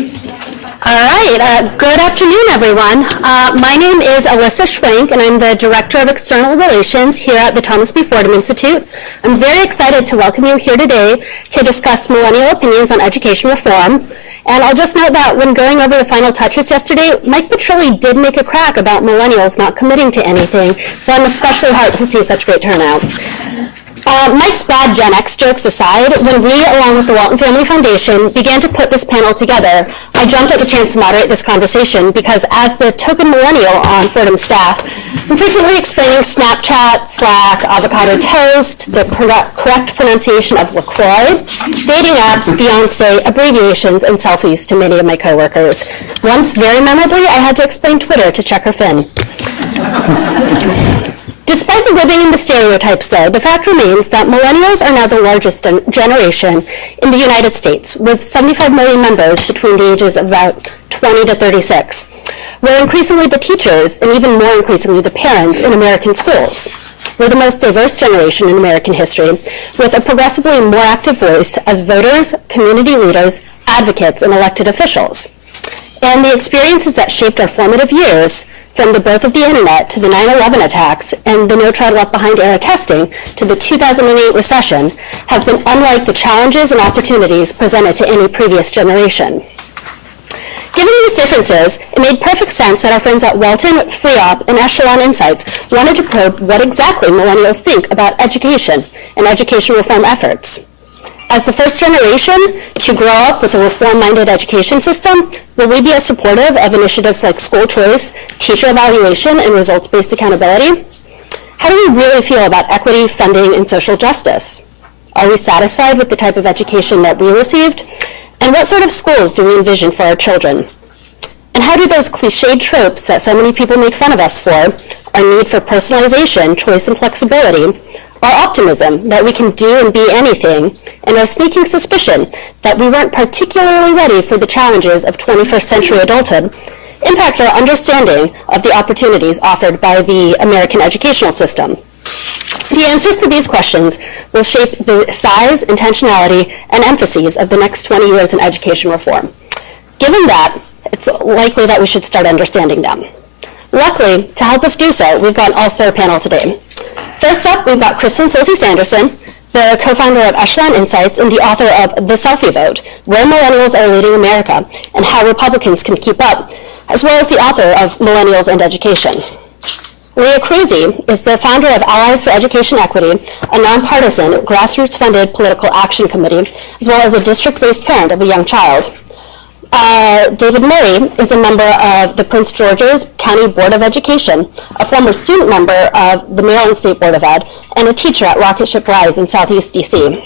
All right, good afternoon, everyone. My name is Alyssa Schwenk, and I'm the Director of External Relations here at the Thomas B. Fordham Institute. I'm very excited to welcome you here today to discuss millennial opinions on education reform. And I'll just note that when going over the final touches yesterday, Mike Petrilli did make a crack about millennials not committing to anything, so I'm especially heartened to see such great turnout. Mike's bad Gen X jokes aside, when we, along with the Walton Family Foundation, began to put this panel together, I jumped at the chance to moderate this conversation because as the token millennial on Fordham staff, I'm frequently explaining Snapchat, Slack, avocado toast, the correct pronunciation of LaCroix, dating apps, Beyonce, abbreviations, and selfies to many of my coworkers. Once, very memorably, I had to explain Twitter to check her fin. Despite the ribbing and the stereotypes, though, the fact remains that millennials are now the largest generation in the United States, with 75 million members between the ages of about 20 to 36. We're increasingly the teachers, and even more increasingly the parents, in American schools. We're the most diverse generation in American history, with a progressively more active voice as voters, community leaders, advocates, and elected officials. And the experiences that shaped our formative years, from the birth of the internet to the 9/11 attacks and the No Child Left Behind era testing to the 2008 recession, have been unlike the challenges and opportunities presented to any previous generation. Given these differences, it made perfect sense that our friends at Walton, FreeOp, and Echelon Insights wanted to probe what exactly millennials think about education and education reform efforts. As the first generation to grow up with a reform-minded education system, will we be as supportive of initiatives like school choice, teacher evaluation, and results-based accountability? How do we really feel about equity, funding, and social justice? Are we satisfied with the type of education that we received? And what sort of schools do we envision for our children? And how do those cliched tropes that so many people make fun of us for, our need for personalization, choice, and flexibility, our optimism that we can do and be anything, and our sneaking suspicion that we weren't particularly ready for the challenges of 21st century adulthood, impact our understanding of the opportunities offered by the American educational system? The answers to these questions will shape the size, intentionality, and emphases of the next 20 years in education reform. Given that, it's likely that we should start understanding them. Luckily, to help us do so, we've got an all-star panel today. First up, we've got Kristen Solti-Sanderson, the co-founder of Echelon Insights and the author of The Selfie Vote, Where Millennials Are Leading America and How Republicans Can Keep Up, as well as the author of Millennials and Education. Leah Cruzy is the founder of Allies for Education Equity, a nonpartisan, grassroots-funded political action committee, as well as a district-based parent of a young child. David Murray is a member of the Prince George's County Board of Education, a former student member of the Maryland State Board of Ed, and a teacher at Rocket Ship Rise in Southeast DC.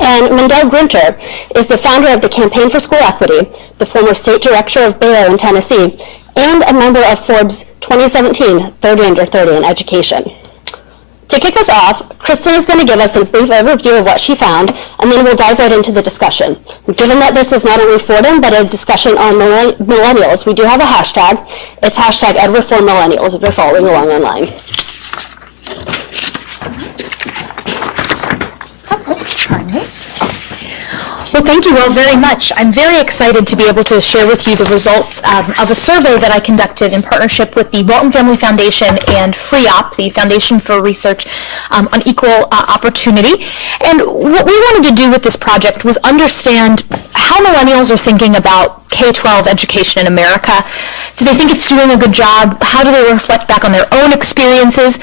And Mendel Grinter is the founder of the Campaign for School Equity, the former state director of Baylor in Tennessee, and a member of Forbes 2017 30 Under 30 in Education. To kick us off, Kristen is going to give us a brief overview of what she found, and then we'll dive right into the discussion. Given that this is not only Fordham, but a discussion on millennials, we do have a hashtag. It's hashtag #EdReformMillennials if you're following along online. Well, thank you all very much. I'm very excited to be able to share with you the results of a survey that I conducted in partnership with the Walton Family Foundation and FreeOp, the Foundation for Research on Equal Opportunity. And what we wanted to do with this project was understand how millennials are thinking about K-12 education in America. Do they think it's doing a good job? How do they reflect back on their own experiences?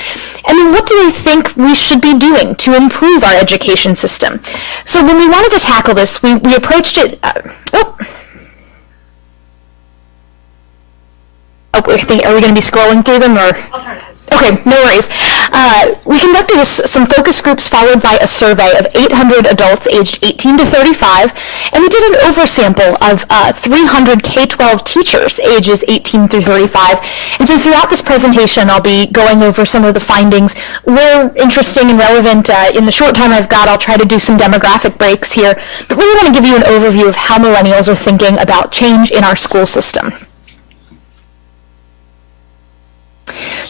And then what do they think we should be doing to improve our education system? So when we wanted to tackle this, we approached it, are we going to be scrolling through them, or? Okay, no worries. We conducted some focus groups followed by a survey of 800 adults aged 18 to 35, and we did an oversample of 300 K-12 teachers ages 18 through 35. And so throughout this presentation, I'll be going over some of the findings. Where interesting and relevant in the short time I've got, I'll try to do some demographic breaks here, but really want to give you an overview of how millennials are thinking about change in our school system.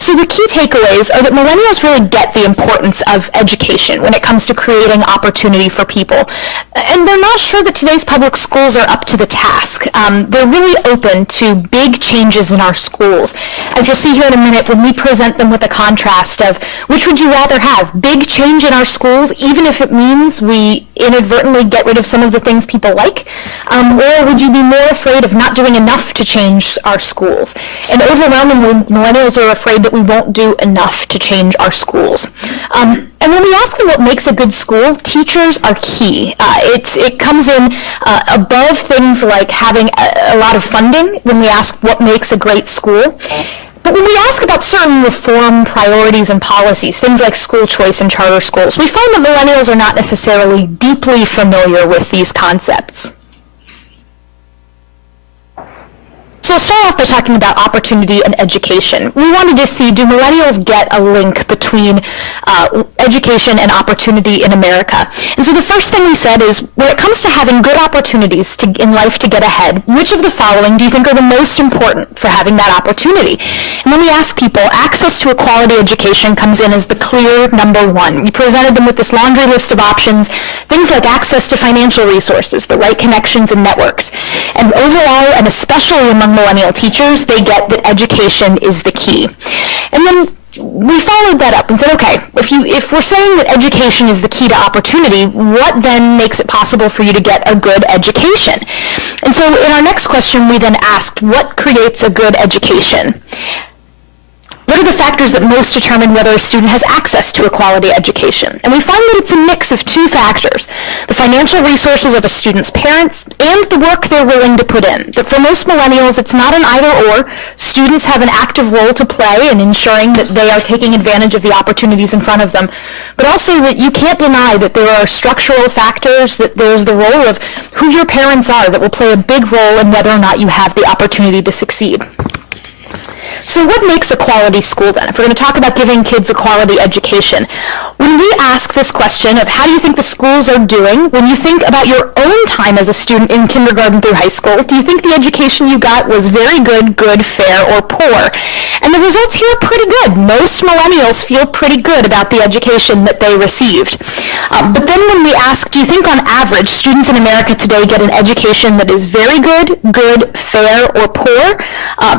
So the key takeaways are that millennials really get the importance of education when it comes to creating opportunity for people. And they're not sure that today's public schools are up to the task. They're really open to big changes in our schools. As you'll see here in a minute, when we present them with a contrast of which would you rather have, big change in our schools, even if it means we inadvertently get rid of some of the things people like, or would you be more afraid of not doing enough to change our schools? And overwhelmingly, millennials are afraid that we won't do enough to change our schools. And when we ask them what makes a good school, teachers are key. It comes in above things like having a lot of funding when we ask what makes a great school. But when we ask about certain reform priorities and policies, things like school choice and charter schools, we find that millennials are not necessarily deeply familiar with these concepts. So I'll start off by talking about opportunity and education. We wanted to see, do millennials get a link between education and opportunity in America? And so the first thing we said is, when it comes to having good opportunities in life to get ahead, which of the following do you think are the most important for having that opportunity? And when we ask people, access to a quality education comes in as the clear number one. We presented them with this laundry list of options, things like access to financial resources, the right connections and networks. And overall, and especially among millennial teachers, they get that education is the key. And then we followed that up and said, okay, if we're saying that education is the key to opportunity, what then makes it possible for you to get a good education? And so in our next question, we then asked, what creates a good education? What are the factors that most determine whether a student has access to a quality education? And we find that it's a mix of two factors: the financial resources of a student's parents and the work they're willing to put in. That for most millennials, it's not an either-or. Students have an active role to play in ensuring that they are taking advantage of the opportunities in front of them, but also that you can't deny that there are structural factors, that there's the role of who your parents are that will play a big role in whether or not you have the opportunity to succeed. So what makes a quality school then? If we're going to talk about giving kids a quality education, when we ask this question of how do you think the schools are doing, when you think about your own time as a student in kindergarten through high school, do you think the education you got was very good, good, fair, or poor? And the results here are pretty good. Most millennials feel pretty good about the education that they received. But then when we ask, do you think on average students in America today get an education that is very good, good, fair, or poor?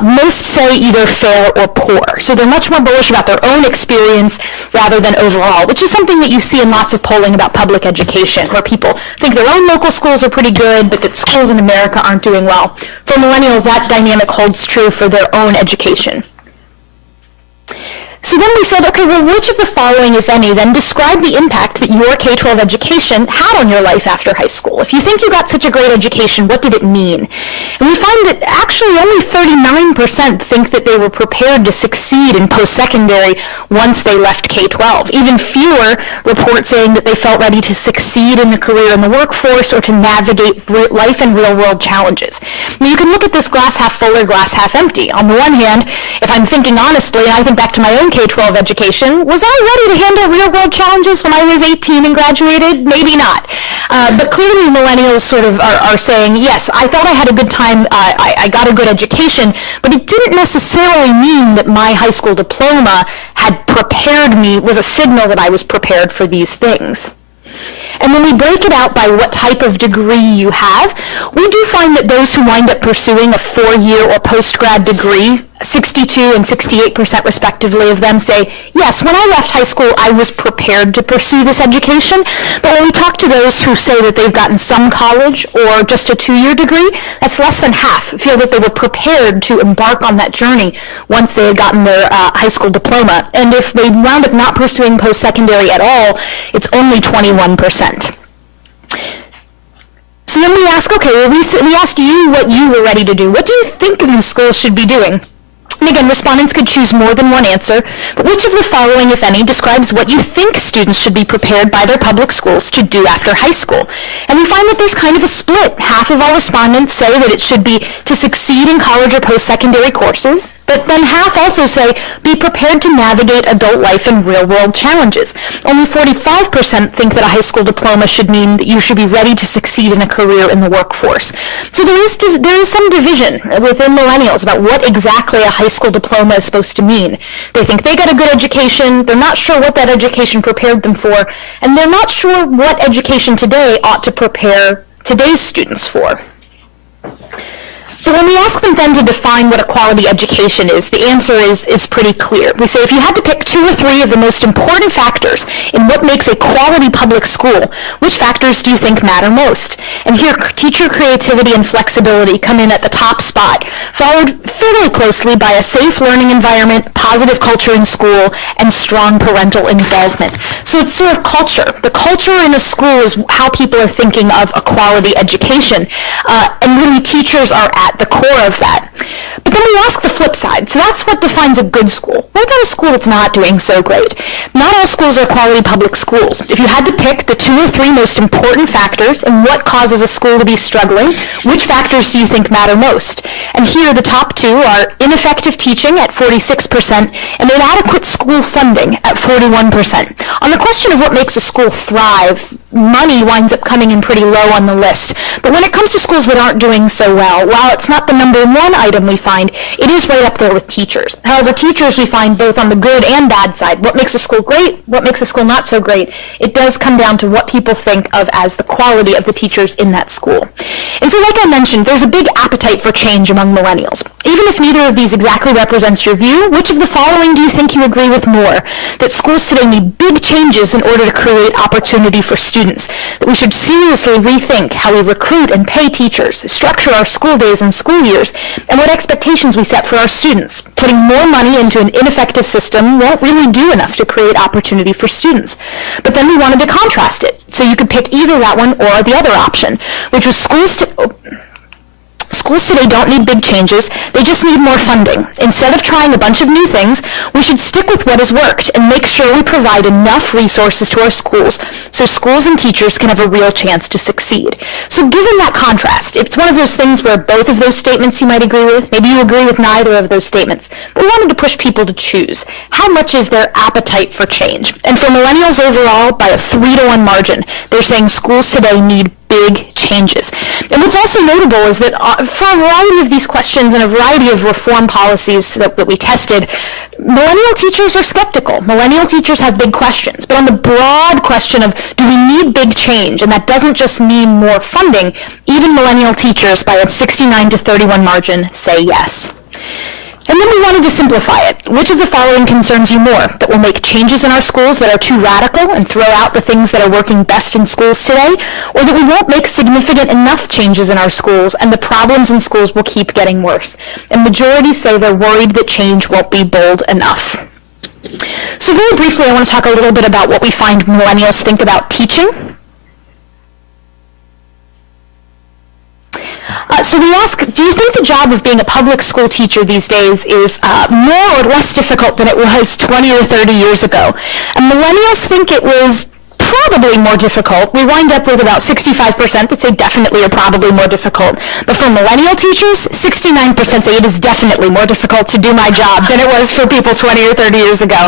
Most say either fair or poor. So they're much more bullish about their own experience rather than overall, which is something that you see in lots of polling about public education, where people think their own local schools are pretty good, but that schools in America aren't doing well. For millennials, that dynamic holds true for their own education. So then we said, okay, well, which of the following, if any, then describe the impact that your K-12 education had on your life after high school? If you think you got such a great education, what did it mean? And we find that actually only 39% think that they were prepared to succeed in post-secondary once they left K-12. Even fewer report saying that they felt ready to succeed in a career in the workforce or to navigate life and real-world challenges. Now, you can look at this glass half full or glass half empty. On the one hand, if I'm thinking honestly, and I think back to my own K-12 education, was I ready to handle real-world challenges when I was 18 and graduated? Maybe not. But clearly millennials sort of are saying, yes, I thought I had a good time, I got a good education, but it didn't necessarily mean that my high school diploma had prepared me, was a signal that I was prepared for these things. And when we break it out by what type of degree you have, we do find that those who wind up pursuing a 4-year or post-grad degree, 62 and 68% respectively of them say, yes, when I left high school, I was prepared to pursue this education. But when we talk to those who say that they've gotten some college or just a 2-year degree, that's less than half feel that they were prepared to embark on that journey once they had gotten their high school diploma. And if they wound up not pursuing post-secondary at all, it's only 21%. So then we ask, okay, well, we asked you what you were ready to do. What do you think the schools should be doing? And again, respondents could choose more than one answer, but which of the following, if any, describes what you think students should be prepared by their public schools to do after high school? And we find that there's kind of a split. Half of all respondents say that it should be to succeed in college or post-secondary courses, but then half also say be prepared to navigate adult life and real-world challenges. Only 45% think that a high school diploma should mean that you should be ready to succeed in a career in the workforce. So there is some division within millennials about what exactly a high school diploma is supposed to mean. They think they got a good education, they're not sure what that education prepared them for, and they're not sure what education today ought to prepare today's students for. But when we ask them then to define what a quality education is, the answer is pretty clear. We say if you had to pick 2 or 3 of the most important factors in what makes a quality public school, which factors do you think matter most? And here, teacher creativity and flexibility come in at the top spot, followed fairly closely by a safe learning environment, positive culture in school, and strong parental involvement. So it's sort of culture. The culture in a school is how people are thinking of a quality education. And really, teachers are at the core of that. But then we ask the flip side. So that's what defines a good school. What about a school that's not doing so great? Not all schools are quality public schools. If you had to pick the 2 or 3 most important factors in what causes a school to be struggling, which factors do you think matter most? And here the top 2 are ineffective teaching at 46% and inadequate school funding at 41%. On the question of what makes a school thrive, money winds up coming in pretty low on the list. But when it comes to schools that aren't doing so well, while it's not the number 1 item we find, it is right up there with teachers. However, teachers we find both on the good and bad side. What makes a school great? What makes a school not so great? It does come down to what people think of as the quality of the teachers in that school. And so like I mentioned, there's a big appetite for change among millennials. Even if neither of these exactly represents your view, which of the following do you think you agree with more? That schools today need big changes in order to create opportunity for students. That we should seriously rethink how we recruit and pay teachers, structure our school days and school years, and what expectations we set for our students. Putting more money into an ineffective system won't really do enough to create opportunity for students. But then we wanted to contrast it, so you could pick either that one or the other option, which was schools today don't need big changes, they just need more funding. Instead of trying a bunch of new things, we should stick with what has worked and make sure we provide enough resources to our schools so schools and teachers can have a real chance to succeed. So given that contrast, it's one of those things where both of those statements you might agree with, maybe you agree with neither of those statements, but we wanted to push people to choose. How much is their appetite for change? And for millennials overall, by a 3-to-1 margin, they're saying schools today need big changes. And what's also notable is that for a variety of these questions and a variety of reform policies that we tested, millennial teachers are skeptical. Millennial teachers have big questions. But on the broad question of do we need big change, and that doesn't just mean more funding, even millennial teachers by a 69-to-31 margin say yes. And then we wanted to simplify it. Which of the following concerns you more? That we'll make changes in our schools that are too radical and throw out the things that are working best in schools today? Or that we won't make significant enough changes in our schools and the problems in schools will keep getting worse? And majority say they're worried that change won't be bold enough. So very briefly, I want to talk a little bit about what we find millennials think about teaching. So we ask, do you think the job of being a public school teacher these days is more or less difficult than it was 20 or 30 years ago? And millennials think it was probably more difficult. We wind up with about 65% that say definitely or probably more difficult. But for millennial teachers, 69% say it is definitely more difficult to do my job than it was for people 20 or 30 years ago.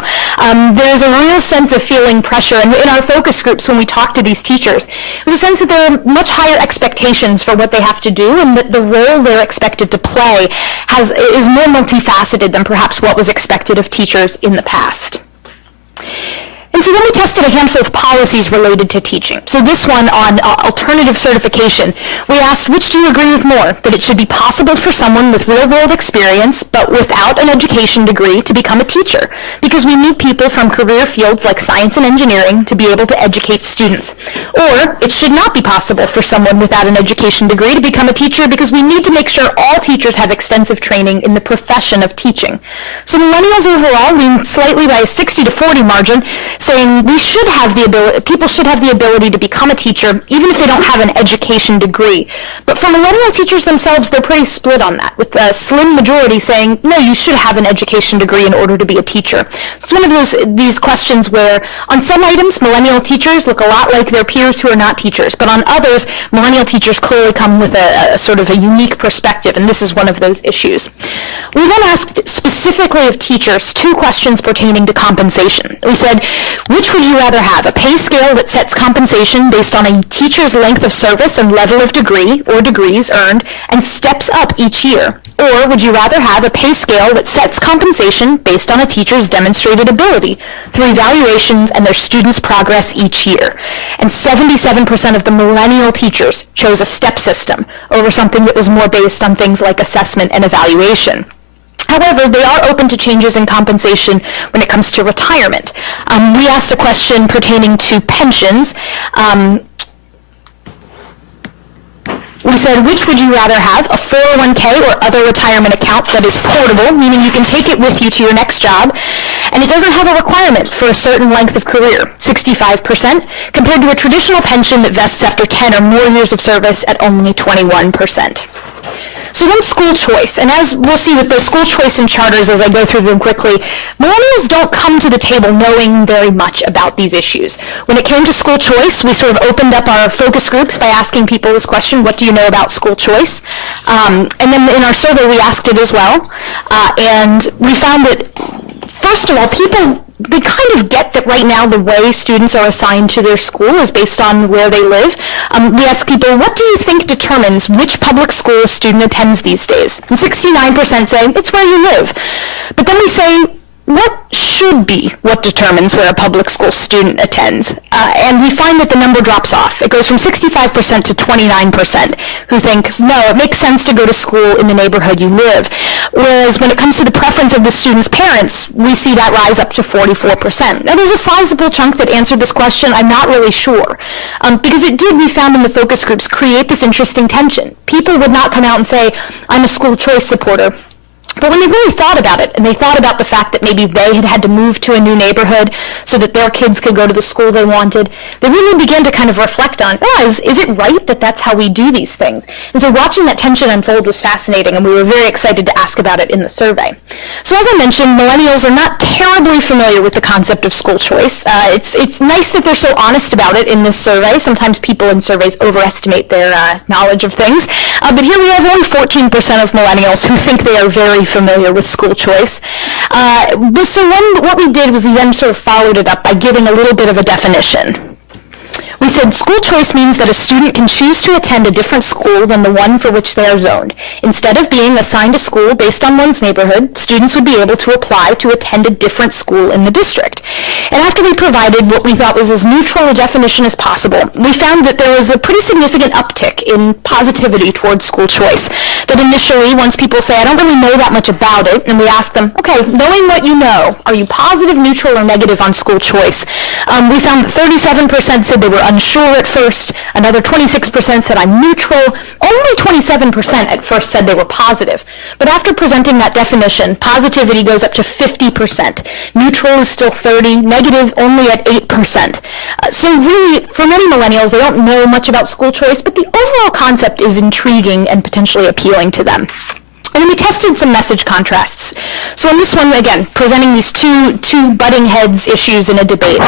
There's a real sense of feeling pressure. And in our focus groups, when we talk to these teachers, it was a sense that there are much higher expectations for what they have to do and that the role they're expected to play is more multifaceted than perhaps what was expected of teachers in the past. And so then we tested a handful of policies related to teaching. So this one on alternative certification, we asked, which do you agree with more? That it should be possible for someone with real-world experience, but without an education degree, to become a teacher, because we need people from career fields like science and engineering to be able to educate students. Or it should not be possible for someone without an education degree to become a teacher, because we need to make sure all teachers have extensive training in the profession of teaching. So millennials overall lean slightly by a 60-to-40 margin, saying people should have the ability to become a teacher even if they don't have an education degree. But for millennial teachers themselves, they're pretty split on that, with a slim majority saying, no, you should have an education degree in order to be a teacher. So it's one of these questions where on some items, millennial teachers look a lot like their peers who are not teachers, but on others, millennial teachers clearly come with a sort of a unique perspective, and this is one of those issues. We then asked specifically of teachers 2 questions pertaining to compensation. We said, Which would you rather have, a pay scale that sets compensation based on a teacher's length of service and level of degree or degrees earned and steps up each year? Or would you rather have a pay scale that sets compensation based on a teacher's demonstrated ability through evaluations and their students' progress each year? And 77% of the millennial teachers chose a step system over something that was more based on things like assessment and evaluation. However, they are open to changes in compensation when it comes to retirement. We asked a question pertaining to pensions. We said, which would you rather have, a 401k or other retirement account that is portable, meaning you can take it with you to your next job, and it doesn't have a requirement for a certain length of career, 65%, compared to a traditional pension that vests after 10 or more years of service at only 21%. So then school choice, and as we'll see with those school choice and charters as I go through them quickly, millennials don't come to the table knowing very much about these issues. When it came to school choice, we sort of opened up our focus groups by asking people this question, what do you know about school choice? And then in our survey we asked it as well, and we found that, first of all, they kind of get that right now the way students are assigned to their school is based on where they live. We ask people, what do you think determines which public school a student attends these days? And 69% say, it's where you live. But then we say, what should be what determines where a public school student attends? And we find that the number drops off. It goes from 65% to 29% who think, no, it makes sense to go to school in the neighborhood you live. Whereas when it comes to the preference of the student's parents, we see that rise up to 44%. Now there's a sizable chunk that answered this question. I'm not really sure. Because it did, we found in the focus groups, create this interesting tension. People would not come out and say, I'm a school choice supporter. But when they really thought about it, and they thought about the fact that maybe they had to move to a new neighborhood so that their kids could go to the school they wanted, they really began to kind of reflect on, is it right that that's how we do these things? And so watching that tension unfold was fascinating, and we were very excited to ask about it in the survey. So as I mentioned, millennials are not terribly familiar with the concept of school choice. It's nice that they're so honest about it in this survey. Sometimes people in surveys overestimate their knowledge of things. But here we have only 14% of millennials who think they are very familiar with school choice. What we did was we then sort of followed it up by giving a little bit of a definition. We said school choice means that a student can choose to attend a different school than the one for which they are zoned. Instead of being assigned a school based on one's neighborhood, students would be able to apply to attend a different school in the district. And after we provided what we thought was as neutral a definition as possible, we found that there was a pretty significant uptick in positivity towards school choice. That initially, once people say, I don't really know that much about it, and we ask them, okay, knowing what you know, are you positive, neutral, or negative on school choice? We found that 37% said they were unsure at first, another 26% said I'm neutral, only 27% at first said they were positive. But after presenting that definition, positivity goes up to 50%. Neutral is still 30%, negative only at 8%. So really, for many millennials, they don't know much about school choice, but the overall concept is intriguing and potentially appealing to them. And then we tested some message contrasts. So in this one, again, presenting these two butting heads issues in a debate.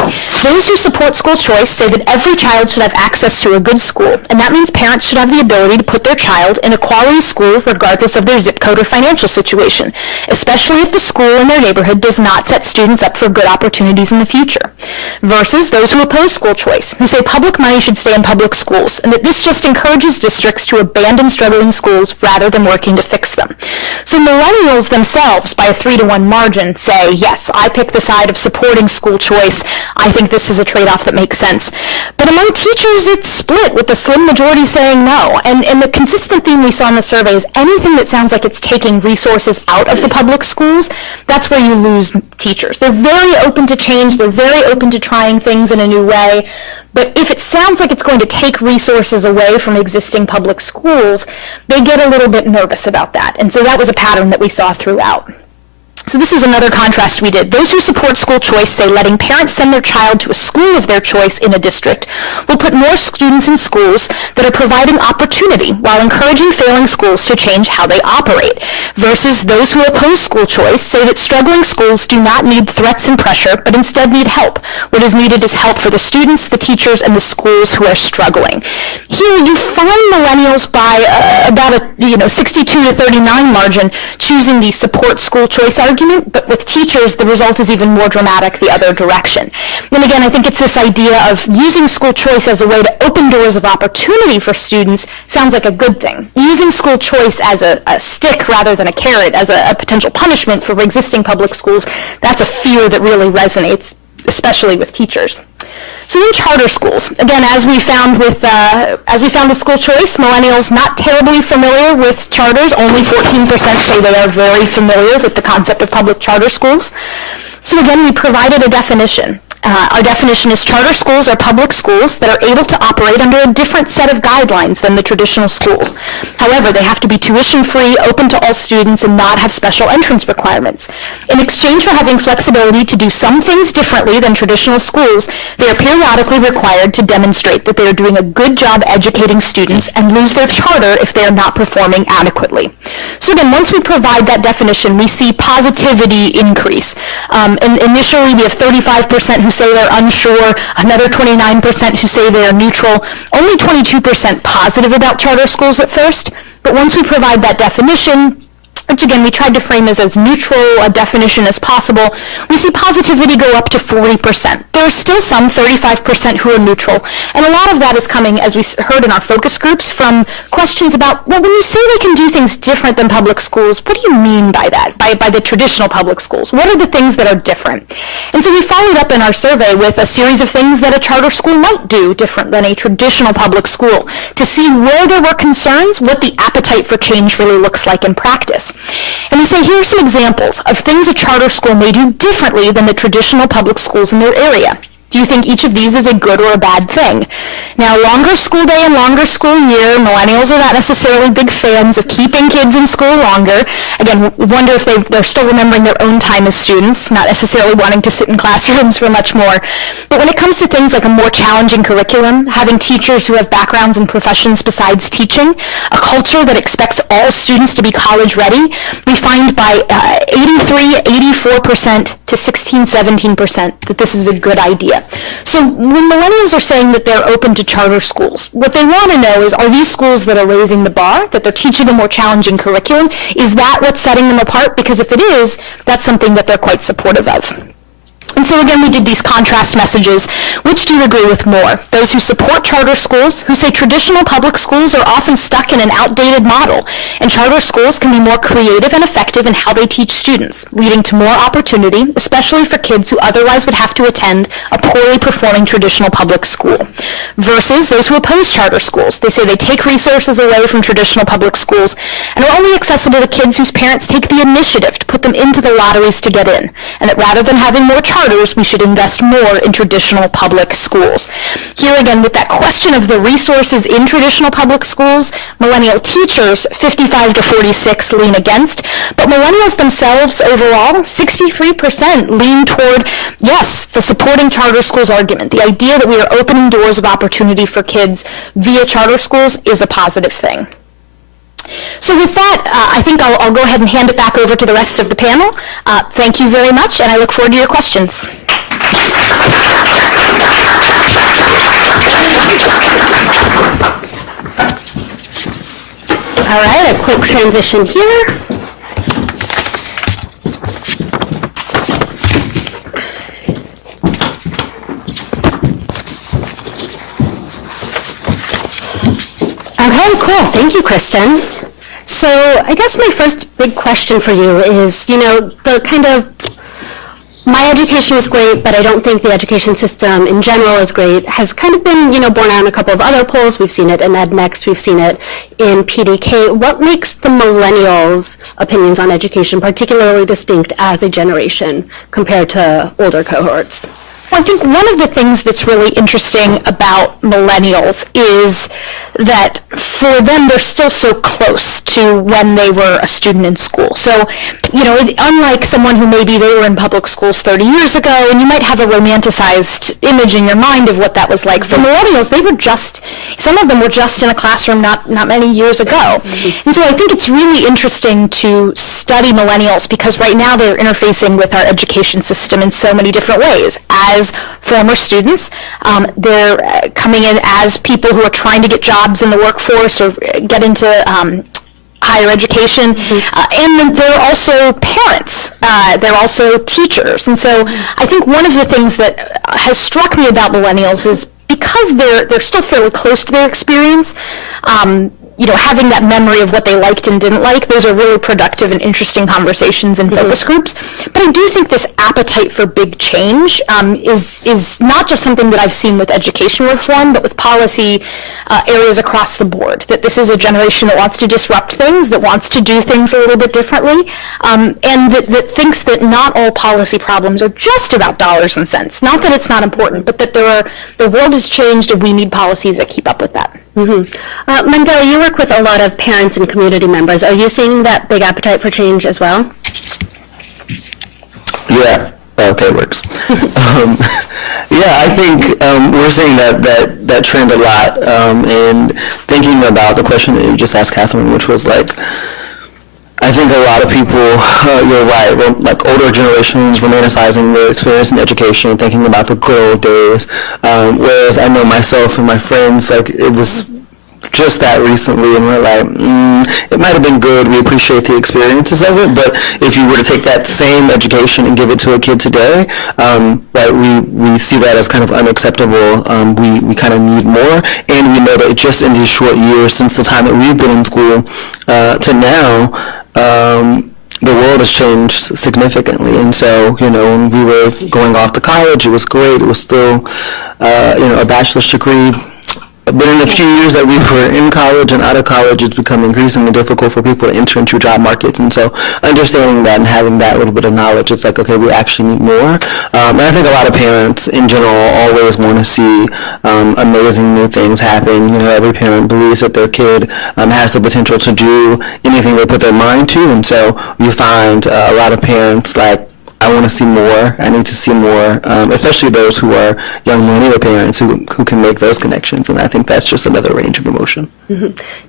Those who support school choice say that every child should have access to a good school, and that means parents should have the ability to put their child in a quality school regardless of their zip code or financial situation, especially if the school in their neighborhood does not set students up for good opportunities in the future. Versus those who oppose school choice, who say public money should stay in public schools, and that this just encourages districts to abandon struggling schools rather than working to fix them. So millennials themselves, by a 3-to-1 margin, say, yes, I pick the side of supporting school choice. I think this is a trade-off that makes sense. But among teachers, it's split, with the slim majority saying no. And the consistent theme we saw in the survey is anything that sounds like it's taking resources out of the public schools, that's where you lose teachers. They're very open to change. They're very open to trying things in a new way. But if it sounds like it's going to take resources away from existing public schools, they get a little bit nervous about that. And so that was a pattern that we saw throughout. So this is another contrast we did. Those who support school choice say letting parents send their child to a school of their choice in a district will put more students in schools that are providing opportunity while encouraging failing schools to change how they operate. Versus those who oppose school choice say that struggling schools do not need threats and pressure, but instead need help. What is needed is help for the students, the teachers, and the schools who are struggling. Here you find millennials by about a 62 to 39 margin choosing the support school choice argument, argument, but with teachers, the result is even more dramatic the other direction. And again, I think it's this idea of using school choice as a way to open doors of opportunity for students sounds like a good thing. Using school choice as a stick rather than a carrot, as a potential punishment for existing public schools, that's a fear that really resonates, especially with teachers. So then charter schools. Again, as we found with school choice, millennials not terribly familiar with charters. Only 14% say they are very familiar with the concept of public charter schools. So again, we provided a definition. Our definition is charter schools are public schools that are able to operate under a different set of guidelines than the traditional schools. However, they have to be tuition-free, open to all students, and not have special entrance requirements. In exchange for having flexibility to do some things differently than traditional schools, they are periodically required to demonstrate that they are doing a good job educating students and lose their charter if they are not performing adequately. So again, once we provide that definition, we see positivity increase. And initially, we have 35% who say they're unsure, another 29% who say they are neutral, only 22% positive about charter schools at first. But once we provide that definition, which again we tried to frame as neutral a definition as possible, we see positivity go up to 40%. There are still some 35% who are neutral, and a lot of that is coming, as we heard in our focus groups, from questions about, well, when you say they can do things different than public schools, what do you mean by that, by the traditional public schools? What are the things that are different? And so we followed up in our survey with a series of things that a charter school might do different than a traditional public school to see where there were concerns, what the appetite for change really looks like in practice. And we say, here are some examples of things a charter school may do differently than the traditional public schools in their area. Do you think each of these is a good or a bad thing? Now, longer school day and longer school year, millennials are not necessarily big fans of keeping kids in school longer. Again, we wonder if they're still remembering their own time as students, not necessarily wanting to sit in classrooms for much more. But when it comes to things like a more challenging curriculum, having teachers who have backgrounds in professions besides teaching, a culture that expects all students to be college ready, we find by 84% to 17% that this is a good idea. So when millennials are saying that they're open to charter schools, what they want to know is, are these schools that are raising the bar, that they're teaching a more challenging curriculum? Is that what's setting them apart? Because if it is, that's something that they're quite supportive of. And so again, we did these contrast messages. Which do you agree with more? Those who support charter schools, who say traditional public schools are often stuck in an outdated model, and charter schools can be more creative and effective in how they teach students, leading to more opportunity, especially for kids who otherwise would have to attend a poorly performing traditional public school. Versus those who oppose charter schools. They say they take resources away from traditional public schools and are only accessible to kids whose parents take the initiative to put them into the lotteries to get in, and that rather than having more charters, we should invest more in traditional public schools. Here again, with that question of the resources in traditional public schools, millennial teachers, 55 to 46, lean against, but millennials themselves overall, 63% lean toward, yes, the supporting charter schools argument. The idea that we are opening doors of opportunity for kids via charter schools is a positive thing. So with that, I think I'll go ahead and hand it back over to the rest of the panel. Thank you very much, and I look forward to your questions. All right, a quick transition here. Okay, cool. Thank you, Kristen. So I guess my first big question for you is, the kind of, my education was great, but I don't think the education system in general is great, has kind of been, borne out in a couple of other polls. We've seen it in EdNext, we've seen it in PDK. What makes the millennials' opinions on education particularly distinct as a generation compared to older cohorts? Well, I think one of the things that's really interesting about millennials is that for them, they're still so close to when they were a student in school. So, unlike someone who maybe they were in public schools 30 years ago, and you might have a romanticized image in your mind of what that was like. For millennials, some of them were just in a classroom not many years ago. And so I think it's really interesting to study millennials because right now they're interfacing with our education system in so many different ways. As former students, they're coming in as people who are trying to get jobs in the workforce or get into higher education, and then they're also parents, they're also teachers. And so I think one of the things that has struck me about millennials is because they're still fairly close to their experience, having that memory of what they liked and didn't like, those are really productive and interesting conversations and focus groups. But I do think this appetite for big change is not just something that I've seen with education reform, but with policy areas across the board, that this is a generation that wants to disrupt things, that wants to do things a little bit differently, and that thinks that not all policy problems are just about dollars and cents. Not that it's not important, but that the world has changed and we need policies that keep up with that. Mandela, you work with a lot of parents and community members. Are you seeing that big appetite for change as well? Yeah. Okay, works. I think we're seeing that trend a lot. And thinking about the question that you just asked, Catherine, which was like, I think a lot of people, you're right, like older generations romanticizing their experience in education, thinking about the good old days, whereas I know myself and my friends, like it was just that recently, and we're like, it might have been good, we appreciate the experiences of it, but if you were to take that same education and give it to a kid today, right, we see that as kind of unacceptable. We kind of need more, and we know that just in these short years since the time that we've been in school to now, the world has changed significantly. And so, when we were going off to college, it was great. It was still, a bachelor's degree. But in the few years that we were in college and out of college, it's become increasingly difficult for people to enter into job markets. And so understanding that and having that little bit of knowledge, it's like, okay, we actually need more. And I think a lot of parents in general always want to see amazing new things happen. Every parent believes that their kid has the potential to do anything they put their mind to. And so you find a lot of parents like, I want to see more. I need to see more, especially those who are young millennial parents who can make those connections. And I think that's just another range of emotion.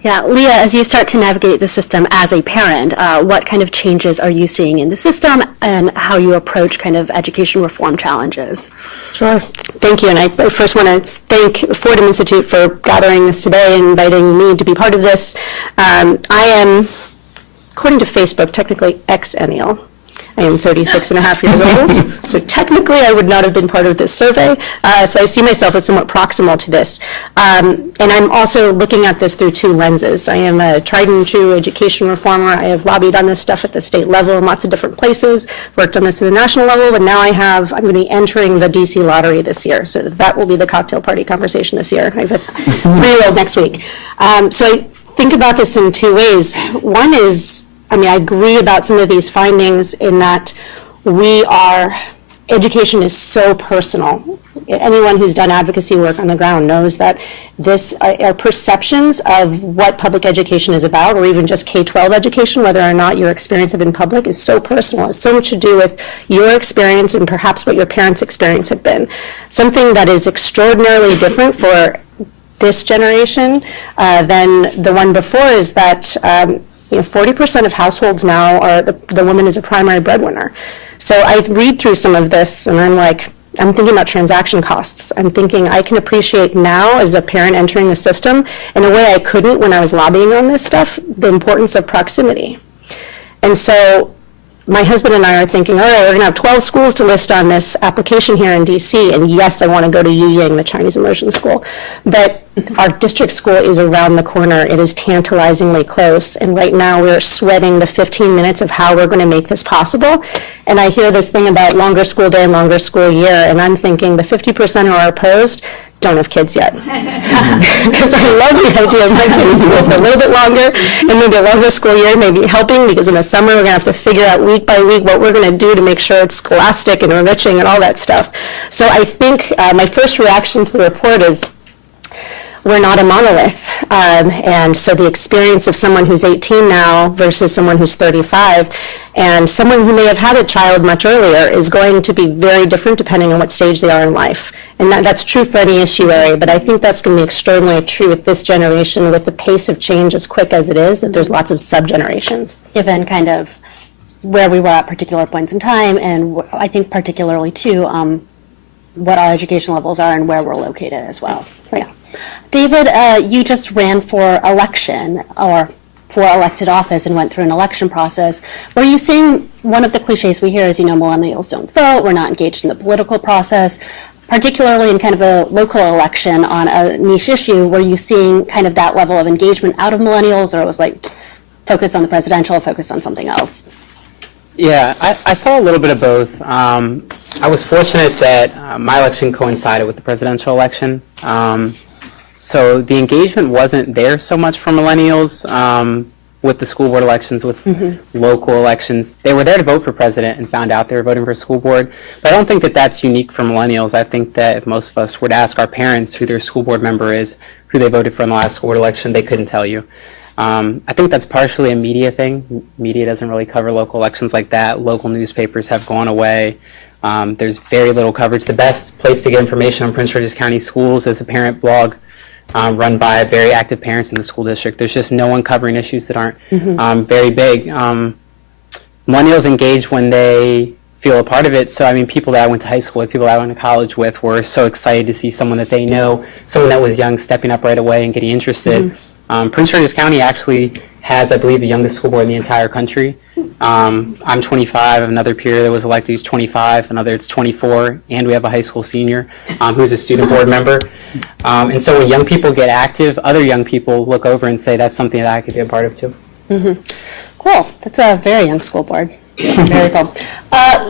Yeah, Leah, as you start to navigate the system as a parent, what kind of changes are you seeing in the system and how you approach kind of education reform challenges? Sure. Thank you. And I first want to thank Fordham Institute for gathering this today and inviting me to be part of this. I am, according to Facebook, technically ex-ennial. I am 36 and a half years old, so technically I would not have been part of this survey, so I see myself as somewhat proximal to this. And I'm also looking at this through two lenses. I am a tried and true education reformer. I have lobbied on this stuff at the state level in lots of different places, worked on this at the national level, but now I'm going to be entering the DC lottery this year, so that will be the cocktail party conversation this year. I have a 3-year-old next week. So I think about this in two ways. One is, I agree about some of these findings in that education is so personal. Anyone who's done advocacy work on the ground knows that our perceptions of what public education is about, or even just K-12 education, whether or not your experience of it in public, is so personal. It has so much to do with your experience and perhaps what your parents' experience have been. Something that is extraordinarily different for this generation than the one before is that 40% of households now are the woman is a primary breadwinner. So I read through some of this and I'm thinking about transaction costs. I'm thinking I can appreciate now as a parent entering the system in a way I couldn't when I was lobbying on this stuff, the importance of proximity. And so my husband and I are thinking, all right, we're going to have 12 schools to list on this application here in DC, and yes, I want to go to Yu Ying, the Chinese immersion school, but our district school is around the corner. It is tantalizingly close, and right now we're sweating the 15 minutes of how we're going to make this possible. And I hear this thing about longer school day and longer school year, and I'm thinking the 50% who are opposed don't have kids yet. Because I love the idea of my kids school for a little bit longer, and maybe a longer school year, maybe helping, because in the summer we're going to have to figure out week by week what we're going to do to make sure it's scholastic and enriching and all that stuff. So I think my first reaction to the report is, we're not a monolith. And so the experience of someone who's 18 now versus someone who's 35, and someone who may have had a child much earlier is going to be very different depending on what stage they are in life. And that's true for any issue area, but I think that's going to be extraordinarily true with this generation, with the pace of change as quick as it is, that there's lots of sub-generations. Given kind of where we were at particular points in time, and I think particularly too, what our education levels are and where we're located as well. Right. Yeah. David, you just ran for election, or for elected office and went through an election process, were you seeing, one of the cliches we hear is, millennials don't vote, we're not engaged in the political process, particularly in kind of a local election on a niche issue, were you seeing kind of that level of engagement out of millennials, or it was like, focus on the presidential, focus on something else? Yeah, I saw a little bit of both. I was fortunate that my election coincided with the presidential election. So the engagement wasn't there so much for millennials with the school board elections, with local elections. They were there to vote for president and found out they were voting for school board. But I don't think that that's unique for millennials. I think that if most of us were to ask our parents who their school board member is, who they voted for in the last school board election, they couldn't tell you. I think that's partially a media thing. Media doesn't really cover local elections like that. Local newspapers have gone away. There's very little coverage. The best place to get information on Prince George's County schools is a parent blog run by very active parents in the school district. There's just no one covering issues that aren't very big. Millennials engage when they feel a part of it. So, I mean, people that I went to high school with, people that I went to college with were so excited to see someone that they know, someone that was young, stepping up right away and getting interested. Prince George's County actually has, I believe, the youngest school board in the entire country. I'm 25, another peer that was elected who's 25, another it's 24, and we have a high school senior who's a student board member. And so when young people get active, other young people look over and say, that's something that I could be a part of too. Cool. That's a very young school board. Very cool.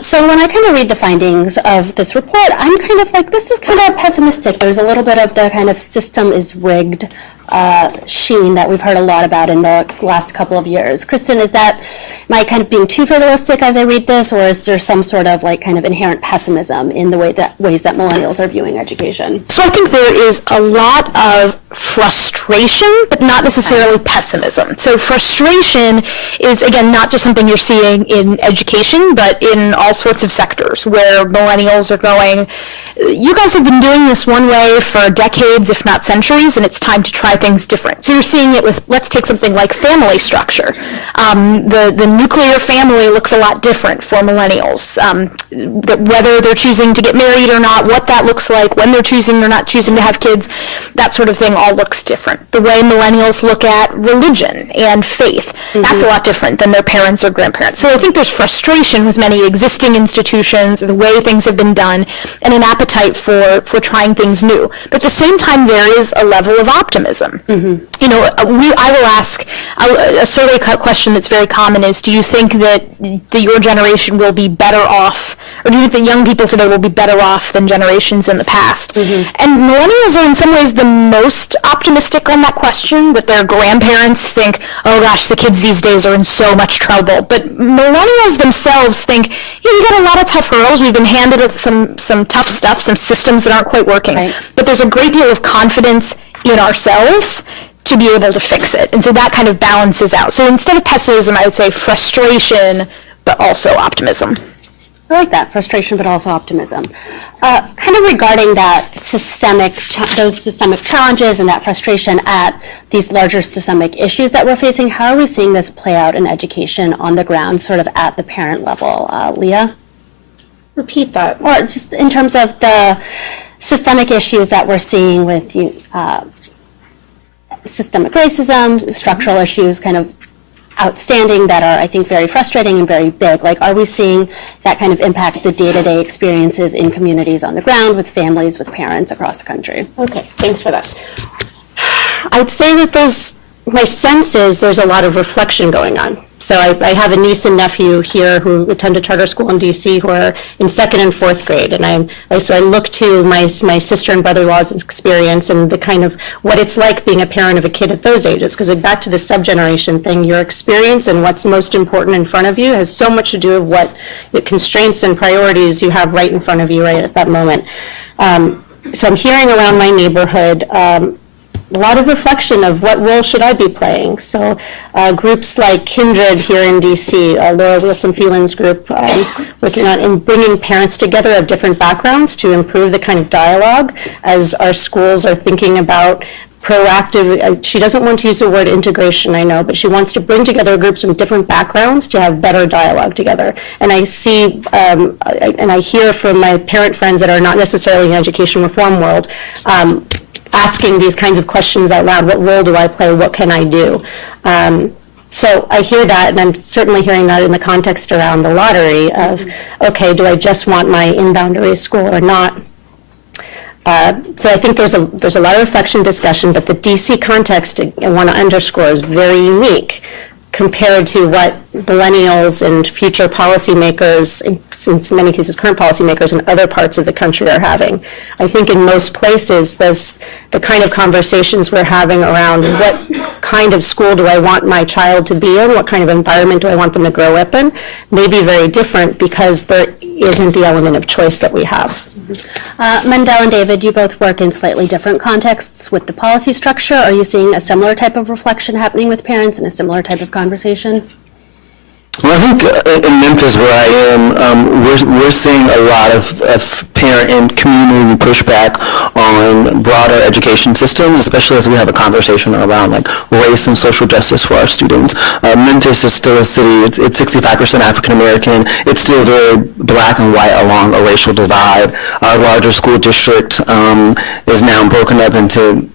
So when I kind of read the findings of this report, I'm kind of like, this is kind of pessimistic. There's a little bit of the kind of system is rigged sheen that we've heard a lot about in the last couple of years. Kristen, am I kind of being too fatalistic as I read this, or is there some sort of like kind of inherent pessimism in the ways that millennials are viewing education? So I think there is a lot of frustration, but not necessarily pessimism. So frustration is, again, not just something you're seeing in education, but in all sorts of sectors where millennials are going, you guys have been doing this one way for decades, if not centuries, and it's time to try things different. So you're seeing it with, let's take something like family structure. The nuclear family looks a lot different for millennials. Whether they're choosing to get married or not, what that looks like, when they're choosing or not choosing to have kids, that sort of thing all looks different. The way millennials look at religion and faith, that's a lot different than their parents or grandparents. So I think there's frustration with many existing institutions, or the way things have been done, and an appetite for trying things new. But at the same time, there is a level of optimism. I will ask a survey question that's very common is, do you think that your generation will be better off, or do you think that young people today will be better off than generations in the past? And millennials are in some ways the most optimistic on that question, that their grandparents think, oh gosh, the kids these days are in so much trouble. But millennials themselves think, we got a lot of tough hurdles, we've been handed some tough stuff, some systems that aren't quite working. Right. But there's a great deal of confidence in ourselves to be able to fix it. And so that kind of balances out. So instead of pessimism, I would say frustration, but also optimism. I like that, frustration, but also optimism. Kind of regarding that those systemic challenges and that frustration at these larger systemic issues that we're facing, how are we seeing this play out in education on the ground, sort of at the parent level? Leah? Repeat that. Or just in terms of the systemic issues that we're seeing with systemic racism, structural issues kind of outstanding that are, I think, very frustrating and very big. Like, are we seeing that kind of impact the day-to-day experiences in communities on the ground with families, with parents across the country? Okay, thanks for that. I'd say that my sense is there's a lot of reflection going on. So I have a niece and nephew here who attend a charter school in DC who are in second and fourth grade, and I look to my sister and brother-in-law's experience and the kind of what it's like being a parent of a kid at those ages. Because back to the subgeneration thing, your experience and what's most important in front of you has so much to do with what the constraints and priorities you have right in front of you right at that moment. So I'm hearing around my neighborhood a lot of reflection of what role should I be playing. So groups like Kindred here in DC, Laura Wilson-Phelan's group, working on and bringing parents together of different backgrounds to improve the kind of dialogue as our schools are thinking about proactive, she doesn't want to use the word integration, I know, but she wants to bring together groups from different backgrounds to have better dialogue together. And I see, and I hear from my parent friends that are not necessarily in the education reform world, asking these kinds of questions out loud. What role do I play? What can I do? So I hear that, and I'm certainly hearing that in the context around the lottery of, okay, do I just want my in-boundary school or not? So I think there's a lot of reflection, discussion, but the DC context, I want to underscore, is very unique compared to what millennials and future policymakers, in many cases current policymakers in other parts of the country are having. I think in most places, the kind of conversations we're having around what kind of school do I want my child to be in, what kind of environment do I want them to grow up in, may be very different because there isn't the element of choice that we have. Mendel and David, you both work in slightly different contexts with the policy structure. Are you seeing a similar type of reflection happening with parents and a similar type of conversation? Well, I think in Memphis, where I am, we're seeing a lot of parent and community pushback on broader education systems, especially as we have a conversation around like race and social justice for our students. Memphis is still a city, it's 65% African American, it's still very black and white along a racial divide. Our larger school district is now broken up into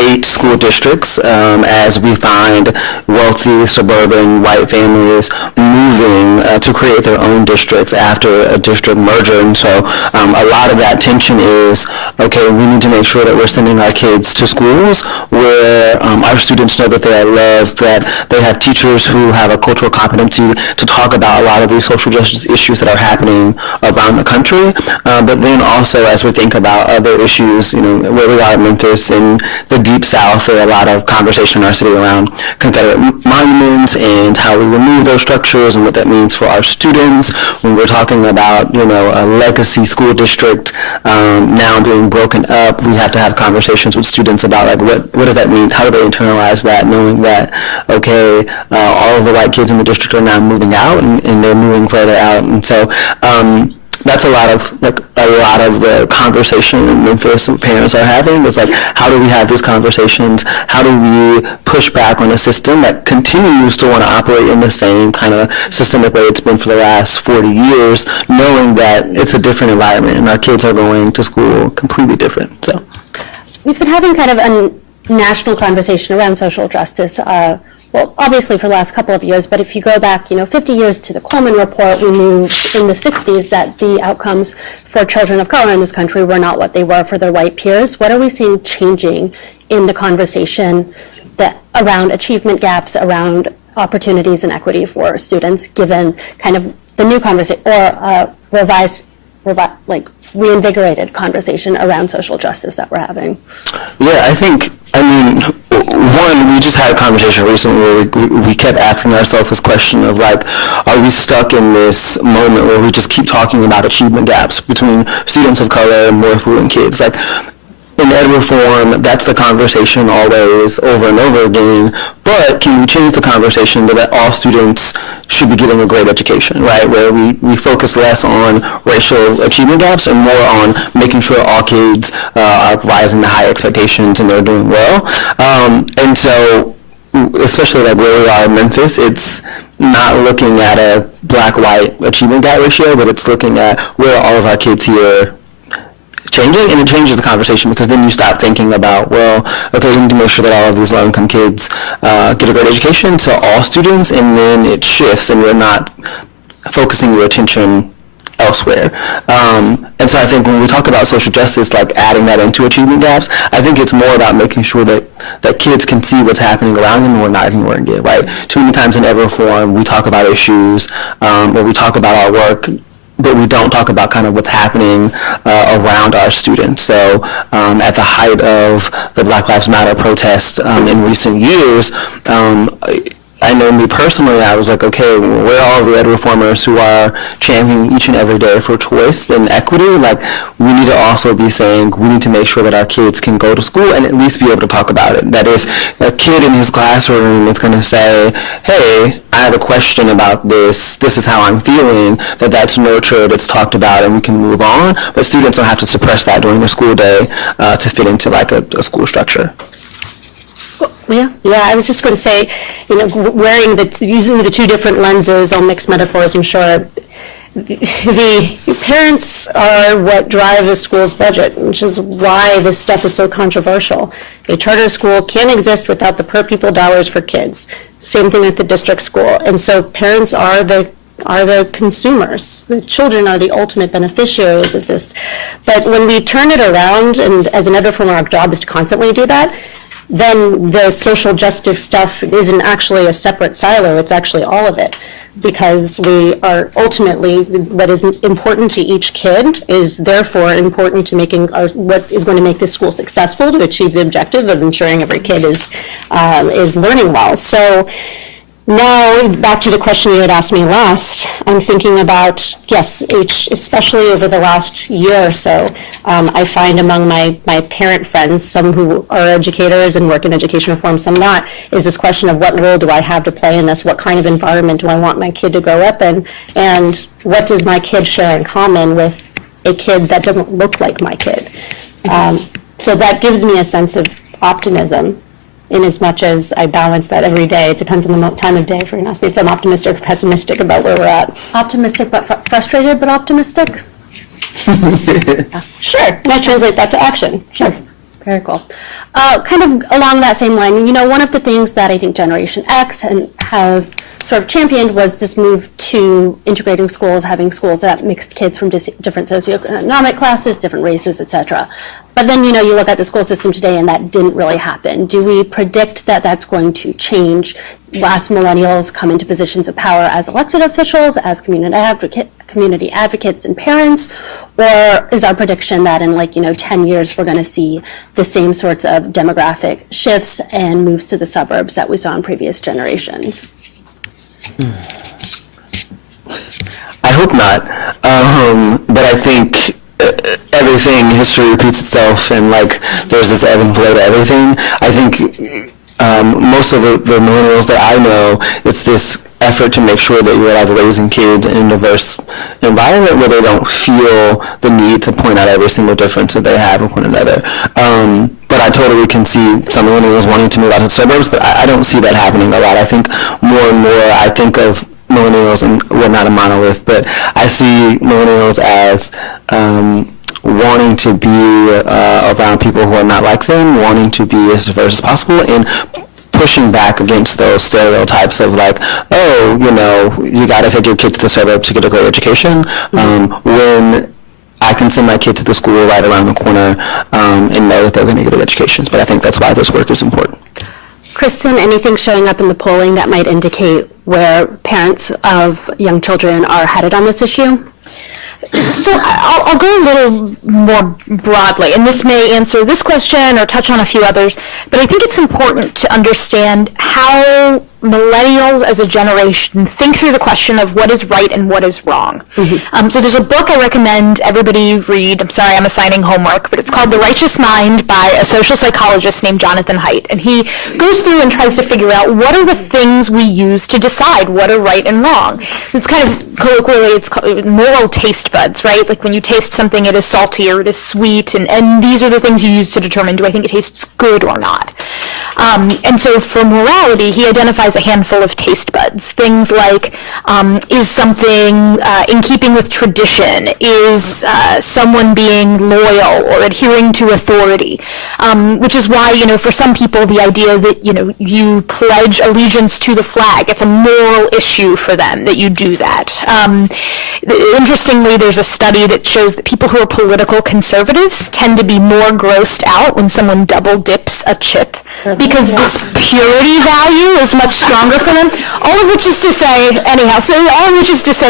8 school districts as we find wealthy suburban white families moving to create their own districts after a district merger. And so a lot of that tension is, okay, we need to make sure that we're sending our kids to schools where our students know that they are loved, that they have teachers who have a cultural competency to talk about a lot of these social justice issues that are happening around the country. But then also as we think about other issues, where we are in Memphis and the Deep South, there are a lot of conversation in our city around Confederate monuments and how we remove those structures and what that means for our students. When we're talking about, a legacy school district now being broken up, we have to have conversations with students about like what does that mean? How do they internalize that, knowing that, okay, all of the white kids in the district are now moving out and they're moving further out. And so that's a lot of the conversation in Memphis parents are having is like, how do we have these conversations? How do we push back on a system that continues to want to operate in the same kind of systemic way it's been for the last 40 years, knowing that it's a different environment and our kids are going to school completely different. So We've been having kind of a national conversation around social justice, well, obviously for the last couple of years, but if you go back, 50 years to the Coleman Report, we knew in the 60s that the outcomes for children of color in this country were not what they were for their white peers. What are we seeing changing in the conversation around achievement gaps, around opportunities and equity for students, given kind of the new conversation or reinvigorated conversation around social justice that we're having? Yeah, one, we just had a conversation recently where we kept asking ourselves this question of like, are we stuck in this moment where we just keep talking about achievement gaps between students of color and more affluent kids? Like, in ed reform, that's the conversation always over and over again, but can we change the conversation that all students should be getting a great education, right? Where we focus less on racial achievement gaps and more on making sure all kids are rising to high expectations and they're doing well. And so, especially like where we are in Memphis, it's not looking at a black-white achievement gap ratio, but it's looking at where are all of our kids here changing, and it changes the conversation because then you stop thinking about, well, okay, we need to make sure that all of these low-income kids get a great education to all students, and then it shifts and you're not focusing your attention elsewhere. And so I think when we talk about social justice, like adding that into achievement gaps, I think it's more about making sure that kids can see what's happening around them and we're not ignoring it, right? Too many times in ed reform, we talk about issues where we talk about our work, but we don't talk about kind of what's happening around our students. So at the height of the Black Lives Matter protest in recent years, I know me personally, I was like, okay, where are all the ed reformers who are championing each and every day for choice and equity? Like, we need to also be saying we need to make sure that our kids can go to school and at least be able to talk about it. That if a kid in his classroom is going to say, hey, I have a question about this is how I'm feeling, that's nurtured, it's talked about, and we can move on. But students don't have to suppress that during the school day to fit into like a school structure. Yeah, I was just going to say, using the two different lenses, I'll mix metaphors, I'm sure. the parents are what drive the school's budget, which is why this stuff is so controversial. A charter school can't exist without the per pupil dollars for kids. Same thing with the district school. And so parents are the consumers. The children are the ultimate beneficiaries of this. But when we turn it around, and as an editor, our job is to constantly do that, then the social justice stuff isn't actually a separate silo, it's actually all of it. Because we are ultimately, what is important to each kid is therefore important to making what is going to make this school successful to achieve the objective of ensuring every kid is learning well. So now, back to the question you had asked me last, I'm thinking about, yes, especially over the last year or so, I find among my parent friends, some who are educators and work in education reform, some not, is this question of what role do I have to play in this? What kind of environment do I want my kid to grow up in? And what does my kid share in common with a kid that doesn't look like my kid? So that gives me a sense of optimism, in as much as I balance that every day. It depends on the time of day. If you're going to ask me if I'm optimistic or pessimistic about where we're at. Optimistic but frustrated but optimistic? Sure, and I translate that to action. Sure. Very cool. Kind of along that same line, you know, one of the things that I think Generation X and have sort of championed was this move to integrating schools, having schools that mixed kids from different socioeconomic classes, different races, et cetera. But then, you know, you look at the school system today and that didn't really happen. Do we predict that that's going to change as millennials come into positions of power as elected officials, as community advocates and parents? Or is our prediction that in 10 years we're going to see the same sorts of demographic shifts and moves to the suburbs that we saw in previous generations? I hope not, but I think history repeats itself, and there's this ebb and flow to everything. I think most of the millennials that I know, it's this effort to make sure that you're raising kids in a diverse environment where they don't feel the need to point out every single difference that they have with one another. But I totally can see some millennials wanting to move out to the suburbs, but I don't see that happening a lot. I think more and more I think of millennials, and we're not a monolith, but I see millennials as wanting to be around people who are not like them, wanting to be as diverse as possible, and pushing back against those stereotypes of you got to take your kid to the suburbs to get a great education, when I can send my kid to the school right around the corner and know that they're going to get good educations. But I think that's why this work is important. Kristen, anything showing up in the polling that might indicate where parents of young children are headed on this issue? So I'll go a little more broadly, and this may answer this question or touch on a few others, but I think it's important to understand how millennials as a generation think through the question of what is right and what is wrong. So there's a book I recommend everybody read. I'm sorry, I'm assigning homework, but it's called The Righteous Mind by a social psychologist named Jonathan Haidt. And he goes through and tries to figure out what are the things we use to decide what are right and wrong. It's kind of colloquially, it's called moral taste buds, right? Like when you taste something, it is salty or it is sweet, and these are the things you use to determine, do I think it tastes good or not? And so for morality, he identifies a handful of taste buds. Things like, is something in keeping with tradition? Is someone being loyal or adhering to authority? Which is why, for some people, the idea that, you pledge allegiance to the flag, it's a moral issue for them that you do that. Interestingly, there's a study that shows that people who are political conservatives tend to be more grossed out when someone double dips a chip, because this purity value is much stronger for them. All of which is to say,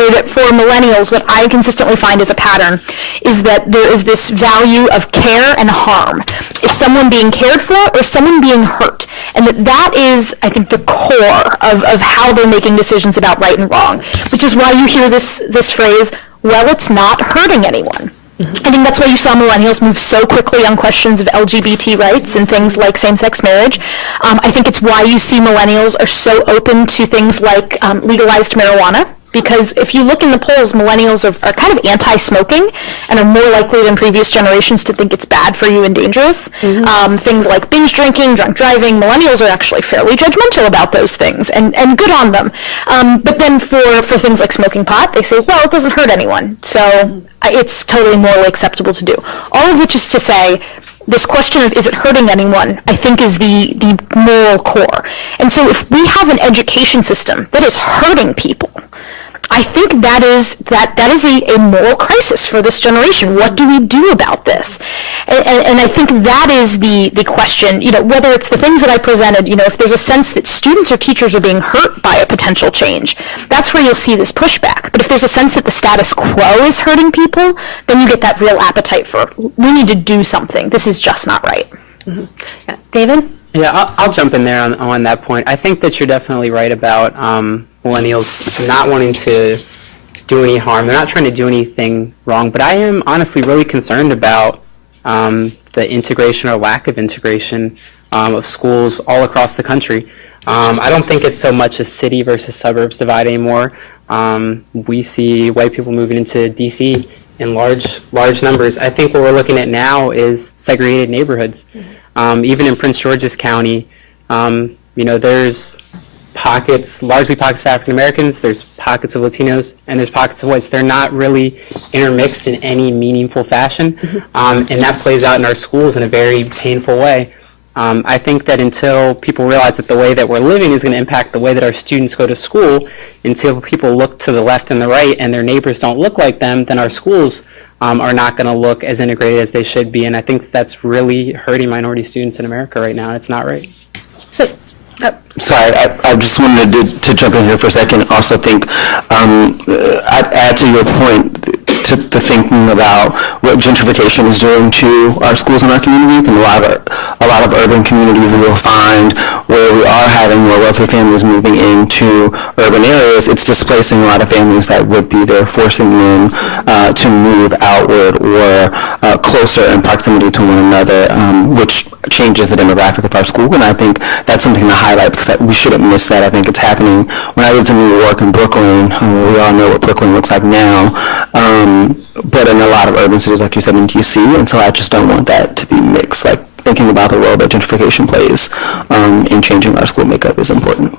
that for millennials, what I consistently find as a pattern is that there is this value of care and harm. Is someone being cared for or someone being hurt? And that is, I think, the core of how they're making decisions about right and wrong, which is why you hear this phrase, well, it's not hurting anyone. I think that's why you saw millennials move so quickly on questions of LGBT rights and things like same-sex marriage. I think it's why you see millennials are so open to things like legalized marijuana. Because if you look in the polls, millennials are kind of anti-smoking and are more likely than previous generations to think it's bad for you and dangerous. Things like binge drinking, drunk driving, millennials are actually fairly judgmental about those things, and good on them. But then for things like smoking pot, they say, well, it doesn't hurt anyone, so it's totally morally acceptable to do. All of which is to say, this question of is it hurting anyone, I think is the moral core. And so if we have an education system that is hurting people, I think that is a moral crisis for this generation. What do we do about this? And I think that is the question, whether it's the things that I presented, if there's a sense that students or teachers are being hurt by a potential change, that's where you'll see this pushback. But if there's a sense that the status quo is hurting people, then you get that real appetite for, we need to do something. This is just not right. Yeah. David? Yeah, I'll jump in there on that point. I think that you're definitely right about millennials not wanting to do any harm. They're not trying to do anything wrong, but I am honestly really concerned about the integration or lack of integration of schools all across the country. I don't think it's so much a city versus suburbs divide anymore. We see white people moving into DC in large numbers. I think what we're looking at now is segregated neighborhoods. Even in Prince George's County, there's largely pockets of African Americans, there's pockets of Latinos, and there's pockets of whites. They're not really intermixed in any meaningful fashion, and that plays out in our schools in a very painful way. I think that until people realize that the way that we're living is going to impact the way that our students go to school, until people look to the left and the right and their neighbors don't look like them, then our schools are not going to look as integrated as they should be. And I think that's really hurting minority students in America right now. It's not right. So, Sorry, I just wanted to jump in here for a second. Also think, I'd add to your point, to the thinking about what gentrification is doing to our schools and our communities, and a lot of urban communities we'll find where we are having more wealthy families moving into urban areas, it's displacing a lot of families that would be there, forcing them to move outward or closer in proximity to one another, which changes the demographic of our school. And I think that's something to highlight, because we shouldn't miss that. I think it's happening. When I lived in New York and Brooklyn, we all know what Brooklyn looks like now, but in a lot of urban cities, like you said, in DC, and so I just don't want that to be mixed. Like, thinking about the role that gentrification plays in changing our school makeup is important.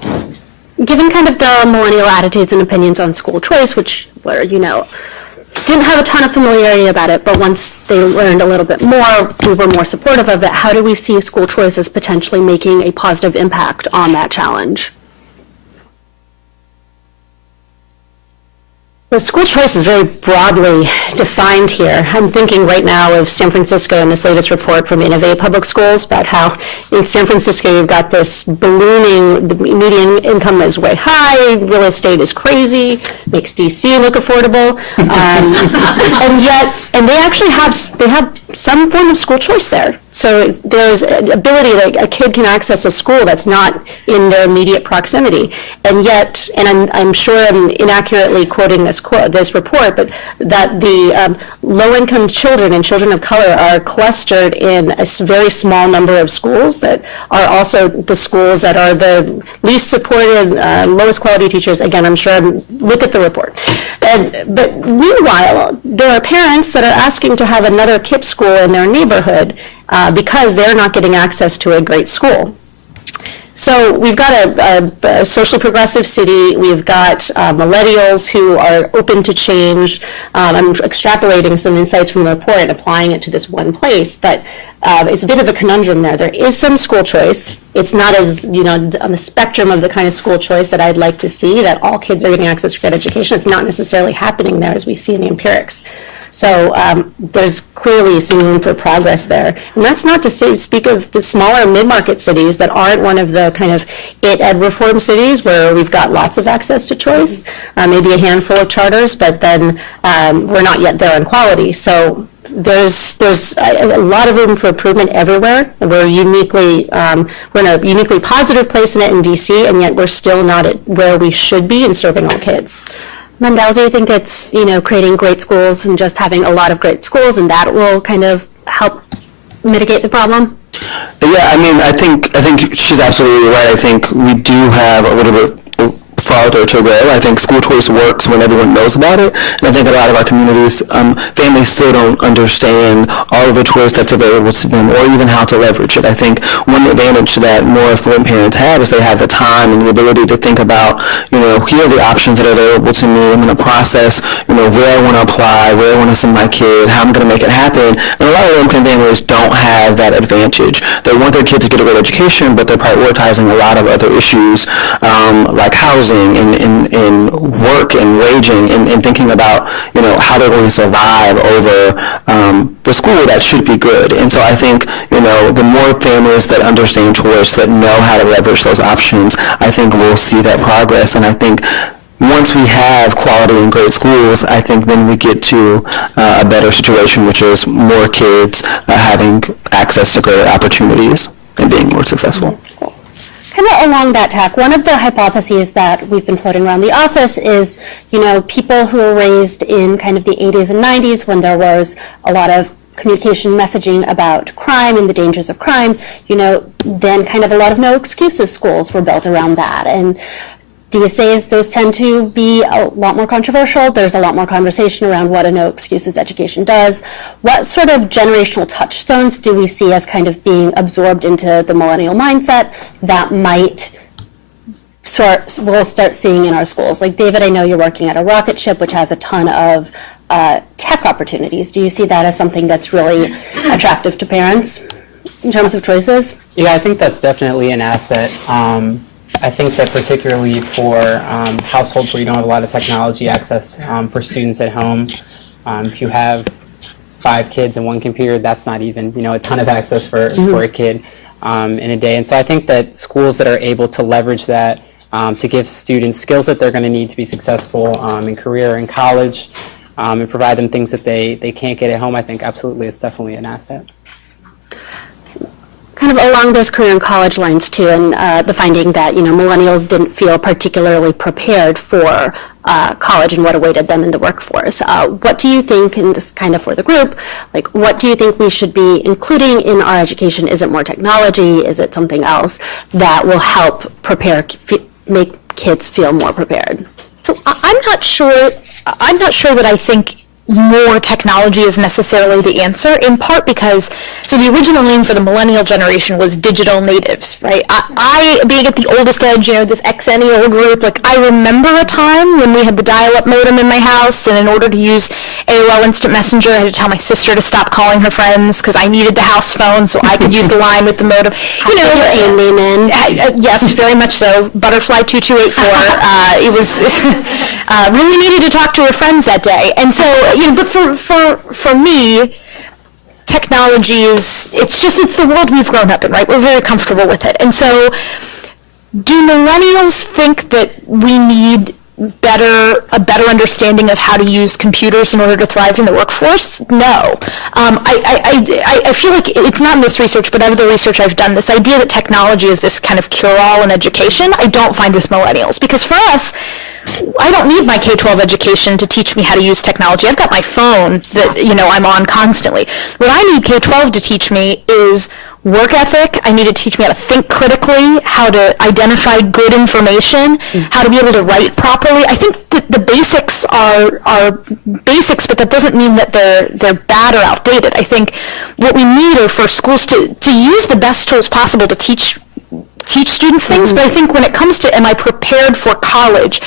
given kind of the millennial attitudes and opinions on school choice, which were, didn't have a ton of familiarity about it, but once they learned a little bit more, we were more supportive of it. How do we see school choice as potentially making a positive impact on that challenge? So school choice is very broadly defined here. I'm thinking right now of San Francisco and this latest report from Innovate Public Schools about how in San Francisco you've got this ballooning, the median income is way high, real estate is crazy, makes DC look affordable, and they actually have some form of school choice there. So there's an ability that a kid can access a school that's not in their immediate proximity, and yet, and I'm sure I'm inaccurately quoting this report, but that the low-income children and children of color are clustered in a very small number of schools that are also the schools that are the least supported, lowest quality teachers. Again, I'm sure look at the report. But meanwhile, there are parents that are asking to have another KIPP school in their neighborhood because they're not getting access to a great school. So we've got a social progressive city. We've got millennials who are open to change. I'm extrapolating some insights from the report and applying it to this one place, but it's a bit of a conundrum there. There is some school choice. It's not as, on the spectrum of the kind of school choice that I'd like to see, that all kids are getting access to good education. It's not necessarily happening there as we see in the empirics. So there's clearly some room for progress there. And that's not to speak of the smaller mid-market cities that aren't one of the kind of ed reform cities where we've got lots of access to choice, maybe a handful of charters, but then we're not yet there in quality. So there's a lot of room for improvement everywhere. We're in a uniquely positive place in it in DC, and yet we're still not at where we should be in serving all kids. Mendel, do you think it's, creating great schools and just having a lot of great schools, and that will kind of help mitigate the problem? Yeah, I think she's absolutely right. I think we do have a little bit farther to go. I think school choice works when everyone knows about it, and I think a lot of our communities, families still don't understand all of the choice that's available to them, or even how to leverage it. I think one advantage that more affluent parents have is they have the time and the ability to think about, here are the options that are available to me. I'm going to process, where I want to apply, where I want to send my kid, how I'm going to make it happen. And a lot of income families don't have that advantage. They want their kids to get a good education, but they're prioritizing a lot of other issues, like housing and work and waging, and thinking about, how they're going to survive over the school that should be good. And so I think, the more families that understand choice, that know how to leverage those options, I think we'll see that progress. And I think once we have quality and great schools, I think then we get to a better situation, which is more kids having access to greater opportunities and being more successful. Kind of along that tack, one of the hypotheses that we've been floating around the office is, people who were raised in kind of the 80s and 90s when there was a lot of communication messaging about crime and the dangers of crime, then kind of a lot of no excuses schools were built around that. And these days, those tend to be a lot more controversial. There's a lot more conversation around what a no excuses education does. What sort of generational touchstones do we see as kind of being absorbed into the millennial mindset that we'll start seeing in our schools? Like, David, I know you're working at a rocket ship, which has a ton of tech opportunities. Do you see that as something that's really attractive to parents in terms of choices? Yeah, I think that's definitely an asset. I think that particularly for households where you don't have a lot of technology access, for students at home, if you have 5 kids and 1 computer, that's not even a ton of access for a kid in a day. And so I think that schools that are able to leverage that to give students skills that they're going to need to be successful in career and college, and provide them things that they can't get at home, I think absolutely it's definitely an asset. Kind of along those career and college lines too, and the finding that millennials didn't feel particularly prepared for college and what awaited them in the workforce. What do you think, and this kind of for the group, what do you think we should be including in our education? Is it more technology? Is it something else that will help make kids feel more prepared? So I'm not sure that I think more technology is necessarily the answer, in part because, so the original name for the millennial generation was digital natives, right? I being at the oldest edge, this exennial group, I remember a time when we had the dial-up modem in my house, and in order to use AOL Instant Messenger, I had to tell my sister to stop calling her friends because I needed the house phone so I could use the line with the modem. Your AIM name in. Yes, very much so. Butterfly 2284. It was really needed to talk to her friends that day, and so. But for me, technology it's the world we've grown up in, right? We're very comfortable with it. And so do millennials think that we need a better understanding of how to use computers in order to thrive in the workforce? No. I feel like it's not in this research, but other research I've done, this idea that technology is this kind of cure-all in education, I don't find with millennials. Because for us, I don't need my K-12 education to teach me how to use technology. I've got my phone that, I'm on constantly. What I need K-12 to teach me is work ethic. I need to teach me how to think critically, how to identify good information, how to be able to write properly. I think that the basics are basics, but that doesn't mean that they're bad or outdated. I think what we need are for schools to use the best tools possible to teach students things, but I think when it comes to am I prepared for college,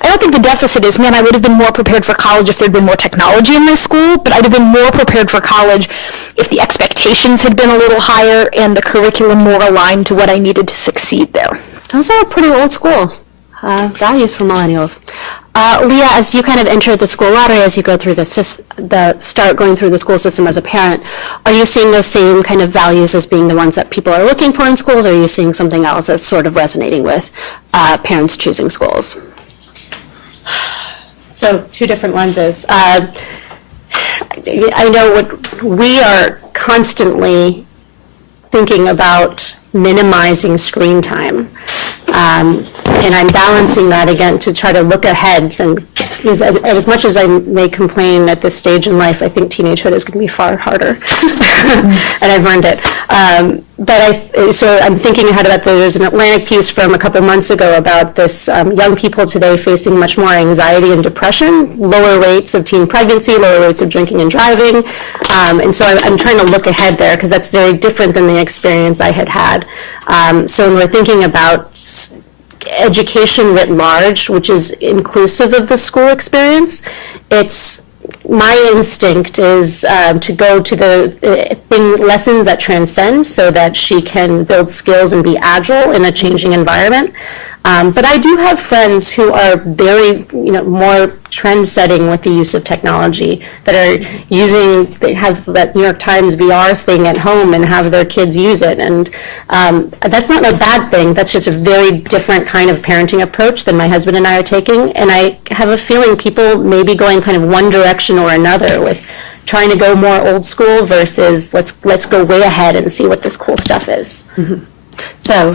I don't think the deficit is, I would have been more prepared for college if there'd been more technology in my school, but I'd have been more prepared for college if the expectations had been a little higher and the curriculum more aligned to what I needed to succeed there. Those are pretty old school values for millennials. Leah, as you kind of enter the school lottery, as you go through start going through the school system as a parent, are you seeing those same kind of values as being the ones that people are looking for in schools, or are you seeing something else that's sort of resonating with parents choosing schools? So 2 different lenses. I know what we are constantly thinking about minimizing screen time. And I'm balancing that again to try to look ahead. And as much as I may complain at this stage in life, I think teenagehood is going to be far harder. And I've learned it. So I'm thinking ahead about there's an Atlantic piece from a couple months ago about this young people today facing much more anxiety and depression, lower rates of teen pregnancy, lower rates of drinking and driving. And so I'm trying to look ahead there because that's very different than the experience I had had. So when we're thinking about education writ large, which is inclusive of the school experience, my instinct is to go to the lessons that transcend so that she can build skills and be agile in a changing environment. But I do have friends who are very, more trend-setting with the use of technology, that are they have that New York Times VR thing at home and have their kids use it. And that's not a bad thing. That's just a very different kind of parenting approach than my husband and I are taking. And I have a feeling people may be going kind of one direction or another with trying to go more old school versus let's go way ahead and see what this cool stuff is. Mm-hmm. So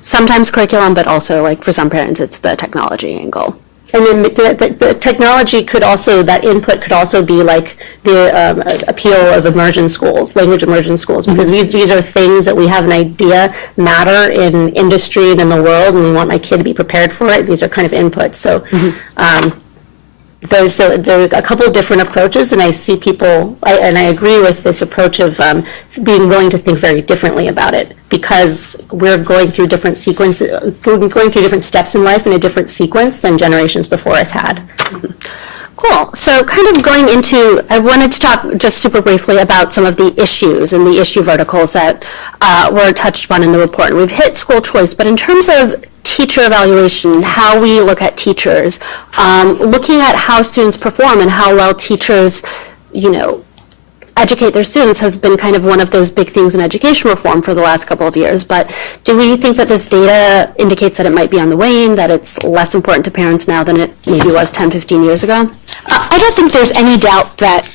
sometimes curriculum, but also like for some parents, it's the technology angle. And then the technology could also, that input could also be like the appeal of immersion schools, language immersion schools, because these are things that we have an idea matter in industry and in the world, and we want my kid to be prepared for it. These are kind of inputs. So there are a couple of different approaches, and I see people, and I agree with this approach of being willing to think very differently about it, because we're going through different sequences, going through different steps in life in a different sequence than generations before us had. Cool. So kind of going into, I wanted to talk just super briefly about some of the issues and the issue verticals that were touched upon in the report. And we've hit school choice, but in terms of teacher evaluation, how we look at teachers, looking at how students perform and how well teachers, educate their students has been kind of one of those big things in education reform for the last couple of years. But do we think that this data indicates that it might be on the wane, that it's less important to parents now than it maybe was 10, 15 years ago? I don't think there's any doubt that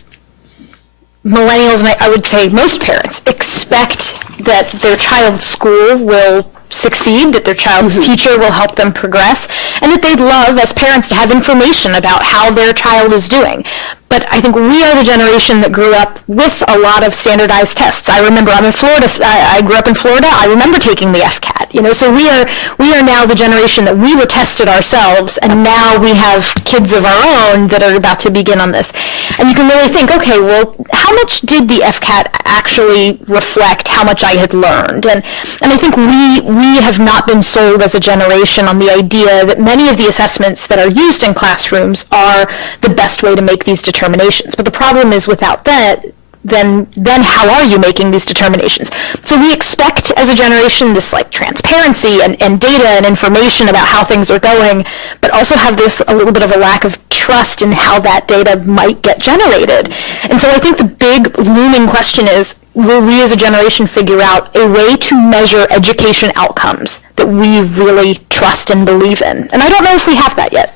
millennials, and I would say most parents, expect that their child's school will succeed, that their child's teacher will help them progress, and that they'd love, as parents, to have information about how their child is doing. But I think we are the generation that grew up with a lot of standardized tests. I remember I'm in Florida. I grew up in Florida. I remember taking the FCAT. So we are now the generation that we were tested ourselves, and now we have kids of our own that are about to begin on this. And you can really think, okay, well, how much did the FCAT actually reflect how much I had learned? And I think we have not been sold as a generation on the idea that many of the assessments that are used in classrooms are the best way to make these determinations. But the problem is, without that, then how are you making these determinations? So we expect as a generation this like transparency and data and information about how things are going, but also have a little bit of a lack of trust in how that data might get generated. And so I think the big looming question is, will we as a generation figure out a way to measure education outcomes that we really trust and believe in? And I don't know if we have that yet.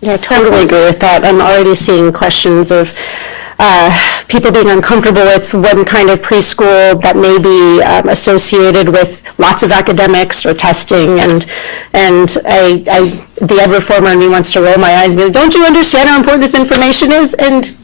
Yeah, I totally agree with that. I'm already seeing questions of people being uncomfortable with one kind of preschool that may be associated with lots of academics or testing, and the ed reformer in me wants to roll my eyes and be like, don't you understand how important this information is? And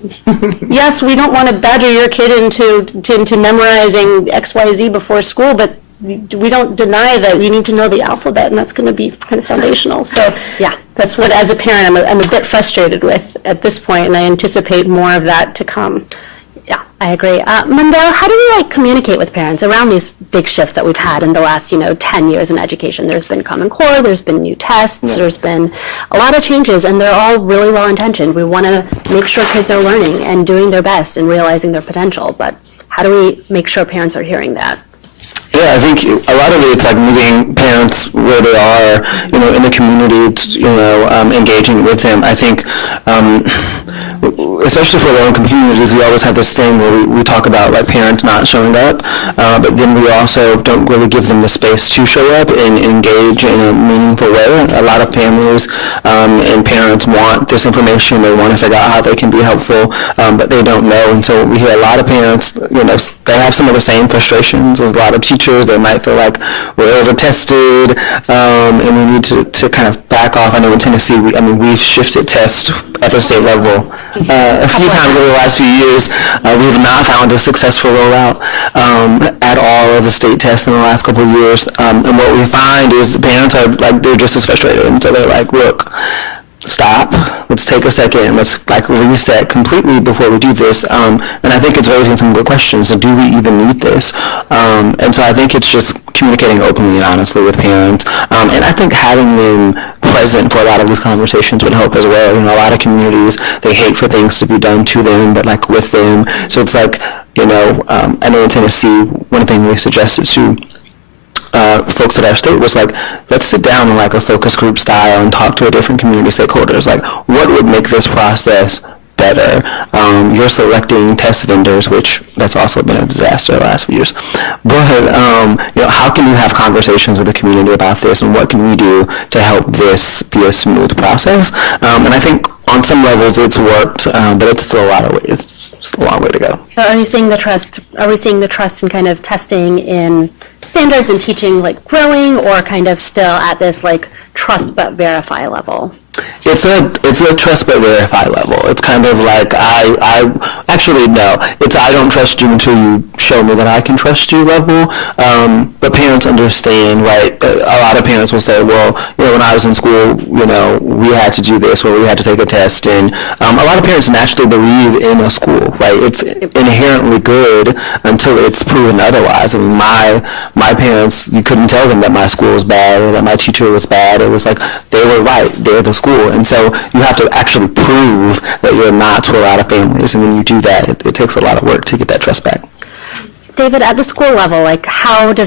yes, we don't want to badger your kid into memorizing XYZ before school, but we don't deny that we need to know the alphabet, and that's going to be kind of foundational. So yeah, that's what, as a parent, I'm a bit frustrated with at this point, and I anticipate more of that to come. Yeah, I agree. Mandel, how do we communicate with parents around these big shifts that we've had in the last 10 years in education? There's been Common Core, there's been new tests, there's been a lot of changes, and they're all really well intentioned. We want to make sure kids are learning and doing their best and realizing their potential, but how do we make sure parents are hearing that? Yeah, I think a lot of it's like meeting parents where they are, in the community, engaging with them. I think especially for low-income communities, we always have this thing where we talk about like parents not showing up, but then we also don't really give them the space to show up and engage in a meaningful way. A lot of families and parents want this information. They want to figure out how they can be helpful, but they don't know. And so we hear a lot of parents, they have some of the same frustrations as a lot of teachers. They might feel like we're over-tested, and we need to kind of back off. I know in Tennessee, we've shifted tests at the state level a few times over the last few years. We have not found a successful rollout at all of the state tests in the last couple of years. And what we find is parents are like, they're just as frustrated. And so they're like, look, stop, let's take a second, let's like reset completely before we do this. And I think it's raising some good questions. So do we even need this? And so I think it's just communicating openly and honestly with parents. And I think having them present for a lot of these conversations would help as well. A lot of communities, they hate for things to be done to them, but like with them. So it's like, I know in Tennessee, one thing we suggested to folks at our state was like, let's sit down in like a focus group style and talk to different community stakeholders. Like, what would make this process better? You're selecting test vendors, which that's also been a disaster the last few years. But how can you have conversations with the community about this, and what can we do to help this be a smooth process? And I think on some levels it's worked, but it's still a lot of ways. It's a long way to go. So are you seeing the trust? Are we seeing the trust in kind of testing in standards and teaching like growing, or kind of still at this like trust but verify level? It's a trust but verify level. It's kind of like I actually no. It's I don't trust you until you show me that I can trust you level. But parents understand, right? A lot of parents will say, well, when I was in school, we had to do this, or we had to take a test, and a lot of parents naturally believe in a school, right? It's inherently good until it's proven otherwise. I mean, my parents, you couldn't tell them that my school was bad or that my teacher was bad. It was like they were right. They're the school. And so you have to actually prove that you're not to a lot of families. And when you do that, it takes a lot of work to get that trust back. David, at the school level, like how do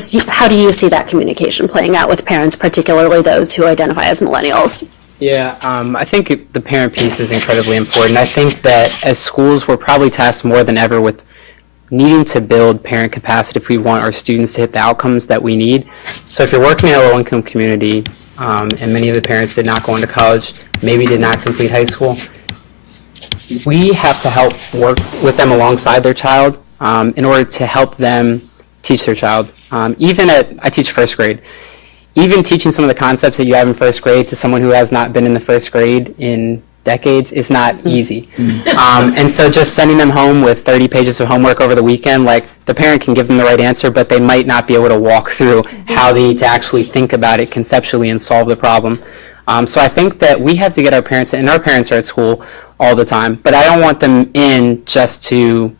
you see that communication playing out with parents, particularly those who identify as millennials? Yeah, I think the parent piece is incredibly important. I think that as schools, we're probably tasked more than ever with needing to build parent capacity if we want our students to hit the outcomes that we need. So if you're working in a low-income community, and many of the parents did not go into college, maybe did not complete high school, we have to help work with them alongside their child in order to help them teach their child. I teach first grade. Even teaching some of the concepts that you have in first grade to someone who has not been in the first grade in decades is not easy. And so just sending them home with 30 pages of homework over the weekend, like the parent can give them the right answer, but they might not be able to walk through how they need to actually think about it conceptually and solve the problem. So I think that we have to get our parents, and our parents are at school all the time, but I don't want them in just to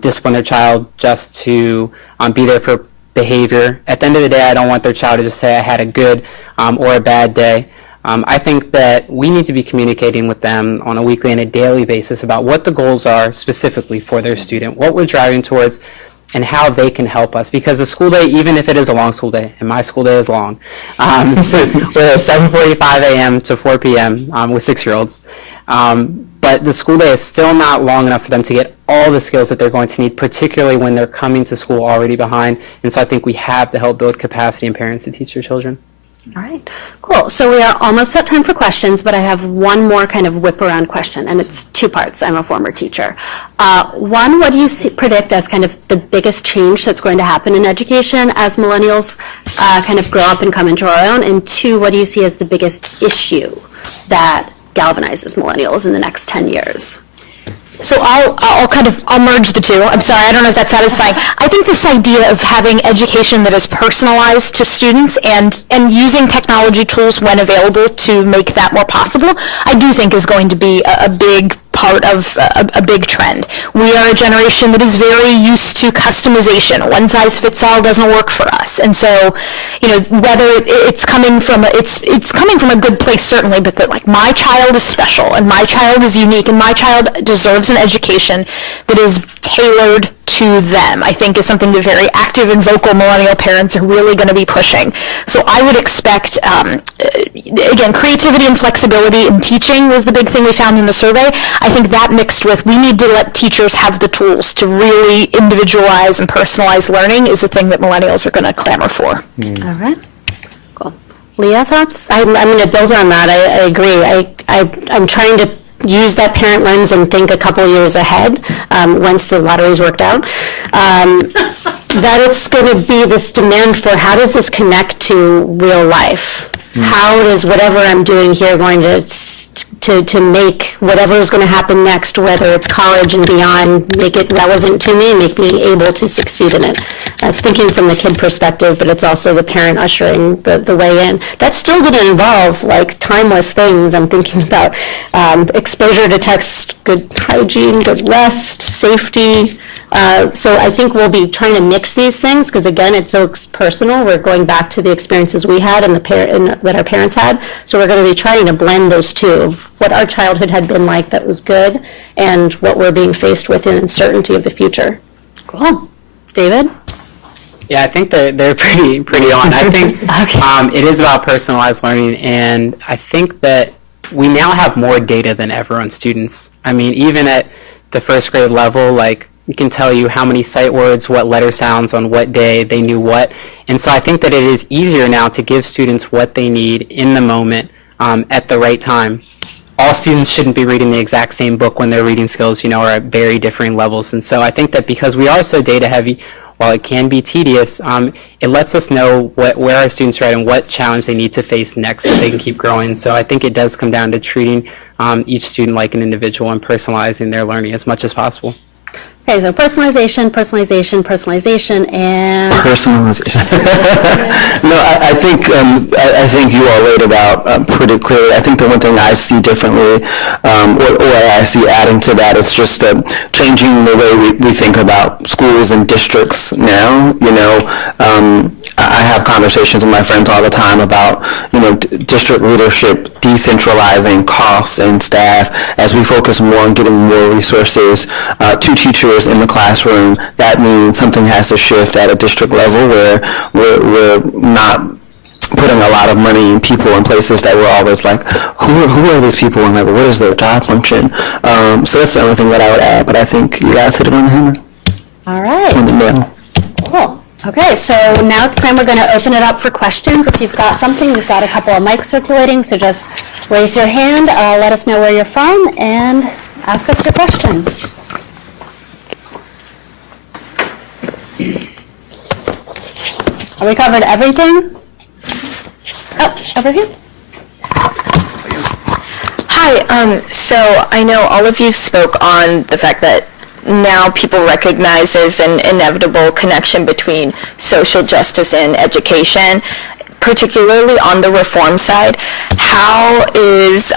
discipline their child, just to be there for behavior. At the end of the day, I don't want their child to just say I had a good or a bad day. I think that we need to be communicating with them on a weekly and a daily basis about what the goals are specifically for their student, what we're driving towards, and how they can help us. Because the school day, even if it is a long school day, and my school day is long, so we're at 7:45 a.m. to 4 p.m. With 6-year-olds. But the school day is still not long enough for them to get all the skills that they're going to need, particularly when they're coming to school already behind. And so I think we have to help build capacity in parents to teach their children. All right, cool. So we are almost at time for questions, but I have one more kind of whip around question, and it's two parts. I'm a former teacher. One, what do you predict as kind of the biggest change that's going to happen in education as millennials kind of grow up and come into our own? And two, what do you see as the biggest issue that galvanizes millennials in the next 10 years? So I'll merge the two. I'm sorry, I don't know if that's satisfying. I think this idea of having education that is personalized to students and using technology tools when available to make that more possible, I do think is going to be a big part of a big trend. We are a generation that is very used to customization. One size fits all doesn't work for us. And so, whether it's coming from a good place certainly, but that like my child is special and my child is unique and my child deserves an education that is tailored to them, I think is something that very active and vocal millennial parents are really going to be pushing. So I would expect, again, creativity and flexibility in teaching was the big thing we found in the survey. I think that mixed with we need to let teachers have the tools to really individualize and personalize learning is the thing that millennials are going to clamor for. All right. Cool. Leah, thoughts? I'm going to build on that. I agree. I'm trying to use that parent lens and think a couple years ahead once the lottery's worked out. That it's going to be this demand for how does this connect to real life? How is whatever I'm doing here going to make whatever is going to happen next, whether it's college and beyond, make it relevant to me and make me able to succeed in it? That's thinking from the kid perspective, but it's also the parent ushering the way in. That's still going to involve like timeless things. I'm thinking about exposure to text, good hygiene, good rest, safety. So I think we'll be trying to mix these things because, again, it's so personal. We're going back to the experiences we had and that our parents had. So we're going to be trying to blend those two of what our childhood had been like that was good and what we're being faced with in uncertainty of the future. Cool. David? Yeah, I think they're pretty on. I think it is about personalized learning, and I think that we now have more data than ever on students. I mean, even at the first grade level, like, you can tell you how many sight words, what letter sounds on what day, they knew what. And so I think that it is easier now to give students what they need in the moment at the right time. All students shouldn't be reading the exact same book when their reading skills, are at very differing levels. And so I think that because we are so data heavy, while it can be tedious, it lets us know where our students are at and what challenge they need to face next so they can keep growing. So I think it does come down to treating each student like an individual and personalizing their learning as much as possible. Okay, so personalization, and Personalization. No, I think you all laid it out pretty clearly. I think the one thing I see differently, or I see adding to that, is just changing the way we think about schools and districts now. I have conversations with my friends all the time about, district leadership decentralizing costs and staff as we focus more on getting more resources to teachers in the classroom. That means something has to shift at a district level where we're not putting a lot of money in people in places that we're always like, who are these people and like, what is their job function? So that's the only thing that I would add, but I think you guys hit it on the hammer. All right. On the nail. Cool. Okay, so now it's time we're going to open it up for questions. If you've got something, we've got a couple of mics circulating, so just raise your hand, let us know where you're from, and ask us your question. Have we covered everything? Oh, over here. Hi, so I know all of you spoke on the fact that now people recognize there's an inevitable connection between social justice and education, particularly on the reform side. How is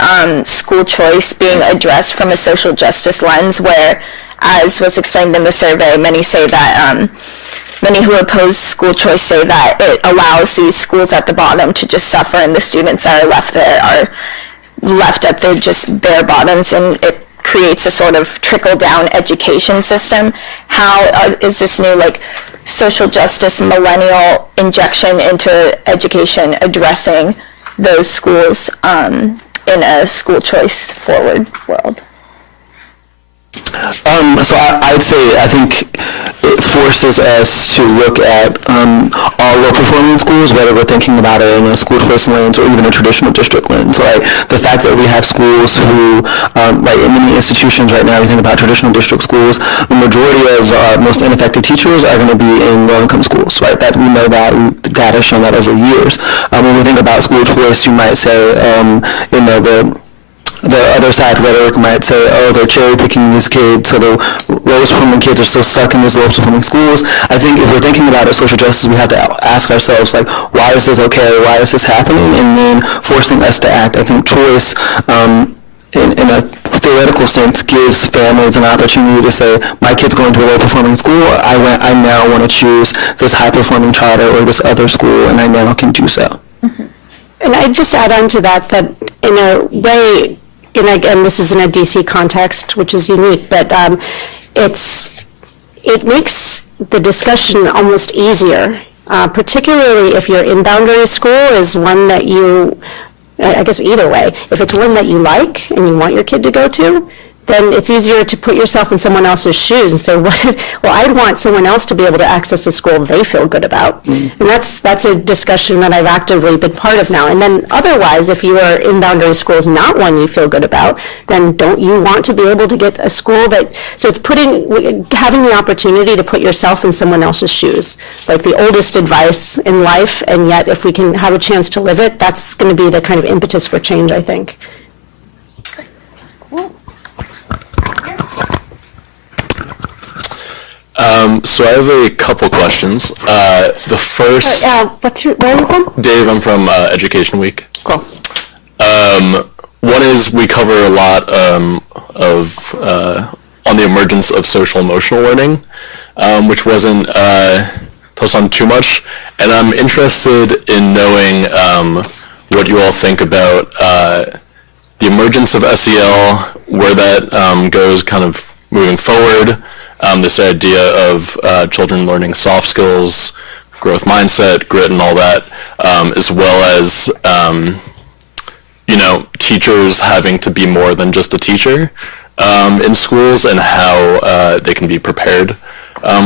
school choice being addressed from a social justice lens where, as was explained in the survey, many say that many who oppose school choice say that it allows these schools at the bottom to just suffer and the students that are left there are left at their just bare bottoms, and it creates a sort of trickle-down education system. How is this new social justice millennial injection into education addressing those schools in a school choice forward world? So I'd say I think it forces us to look at all low-performing schools, whether we're thinking about it in a school choice lens or even a traditional district lens. Right? The fact that we have schools who, in many institutions right now, we think about traditional district schools, the majority of our most ineffective teachers are going to be in low-income schools. Right? That we know that the data has shown that over years. When we think about school choice, you might say, the other side rhetoric might say, oh, they're cherry picking these kids, so the lowest performing kids are still stuck in these lowest performing schools. I think if we're thinking about it, social justice, we have to ask ourselves, why is this okay? Why is this happening? And then forcing us to act. I think choice, in a theoretical sense, gives families an opportunity to say, my kid's going to a low performing school, I now want to choose this high performing charter or this other school, and I now can do so. Mm-hmm. And I'd just add on to that in a way, and again, this is in a DC context, which is unique, but it makes the discussion almost easier, particularly if your in-boundary school is one that you, I guess either way, if it's one that you like and you want your kid to go to, then it's easier to put yourself in someone else's shoes and say, well, I'd want someone else to be able to access a school they feel good about. And that's a discussion that I've actively been part of now. And then otherwise, if your in-boundary school is not one you feel good about, then don't you want to be able to get a school that, so it's having the opportunity to put yourself in someone else's shoes, like the oldest advice in life, and yet if we can have a chance to live it, that's going to be the kind of impetus for change, I think. So I have a couple questions. The first, Where are you from? Dave, I'm from Education Week. Cool. One is we cover a lot on the emergence of social emotional learning, which wasn't touched on too much, and I'm interested in knowing what you all think about the emergence of SEL, where that goes kind of moving forward. This idea of children learning soft skills, growth mindset, grit, and all that, as well as teachers having to be more than just a teacher in schools, and how they can be prepared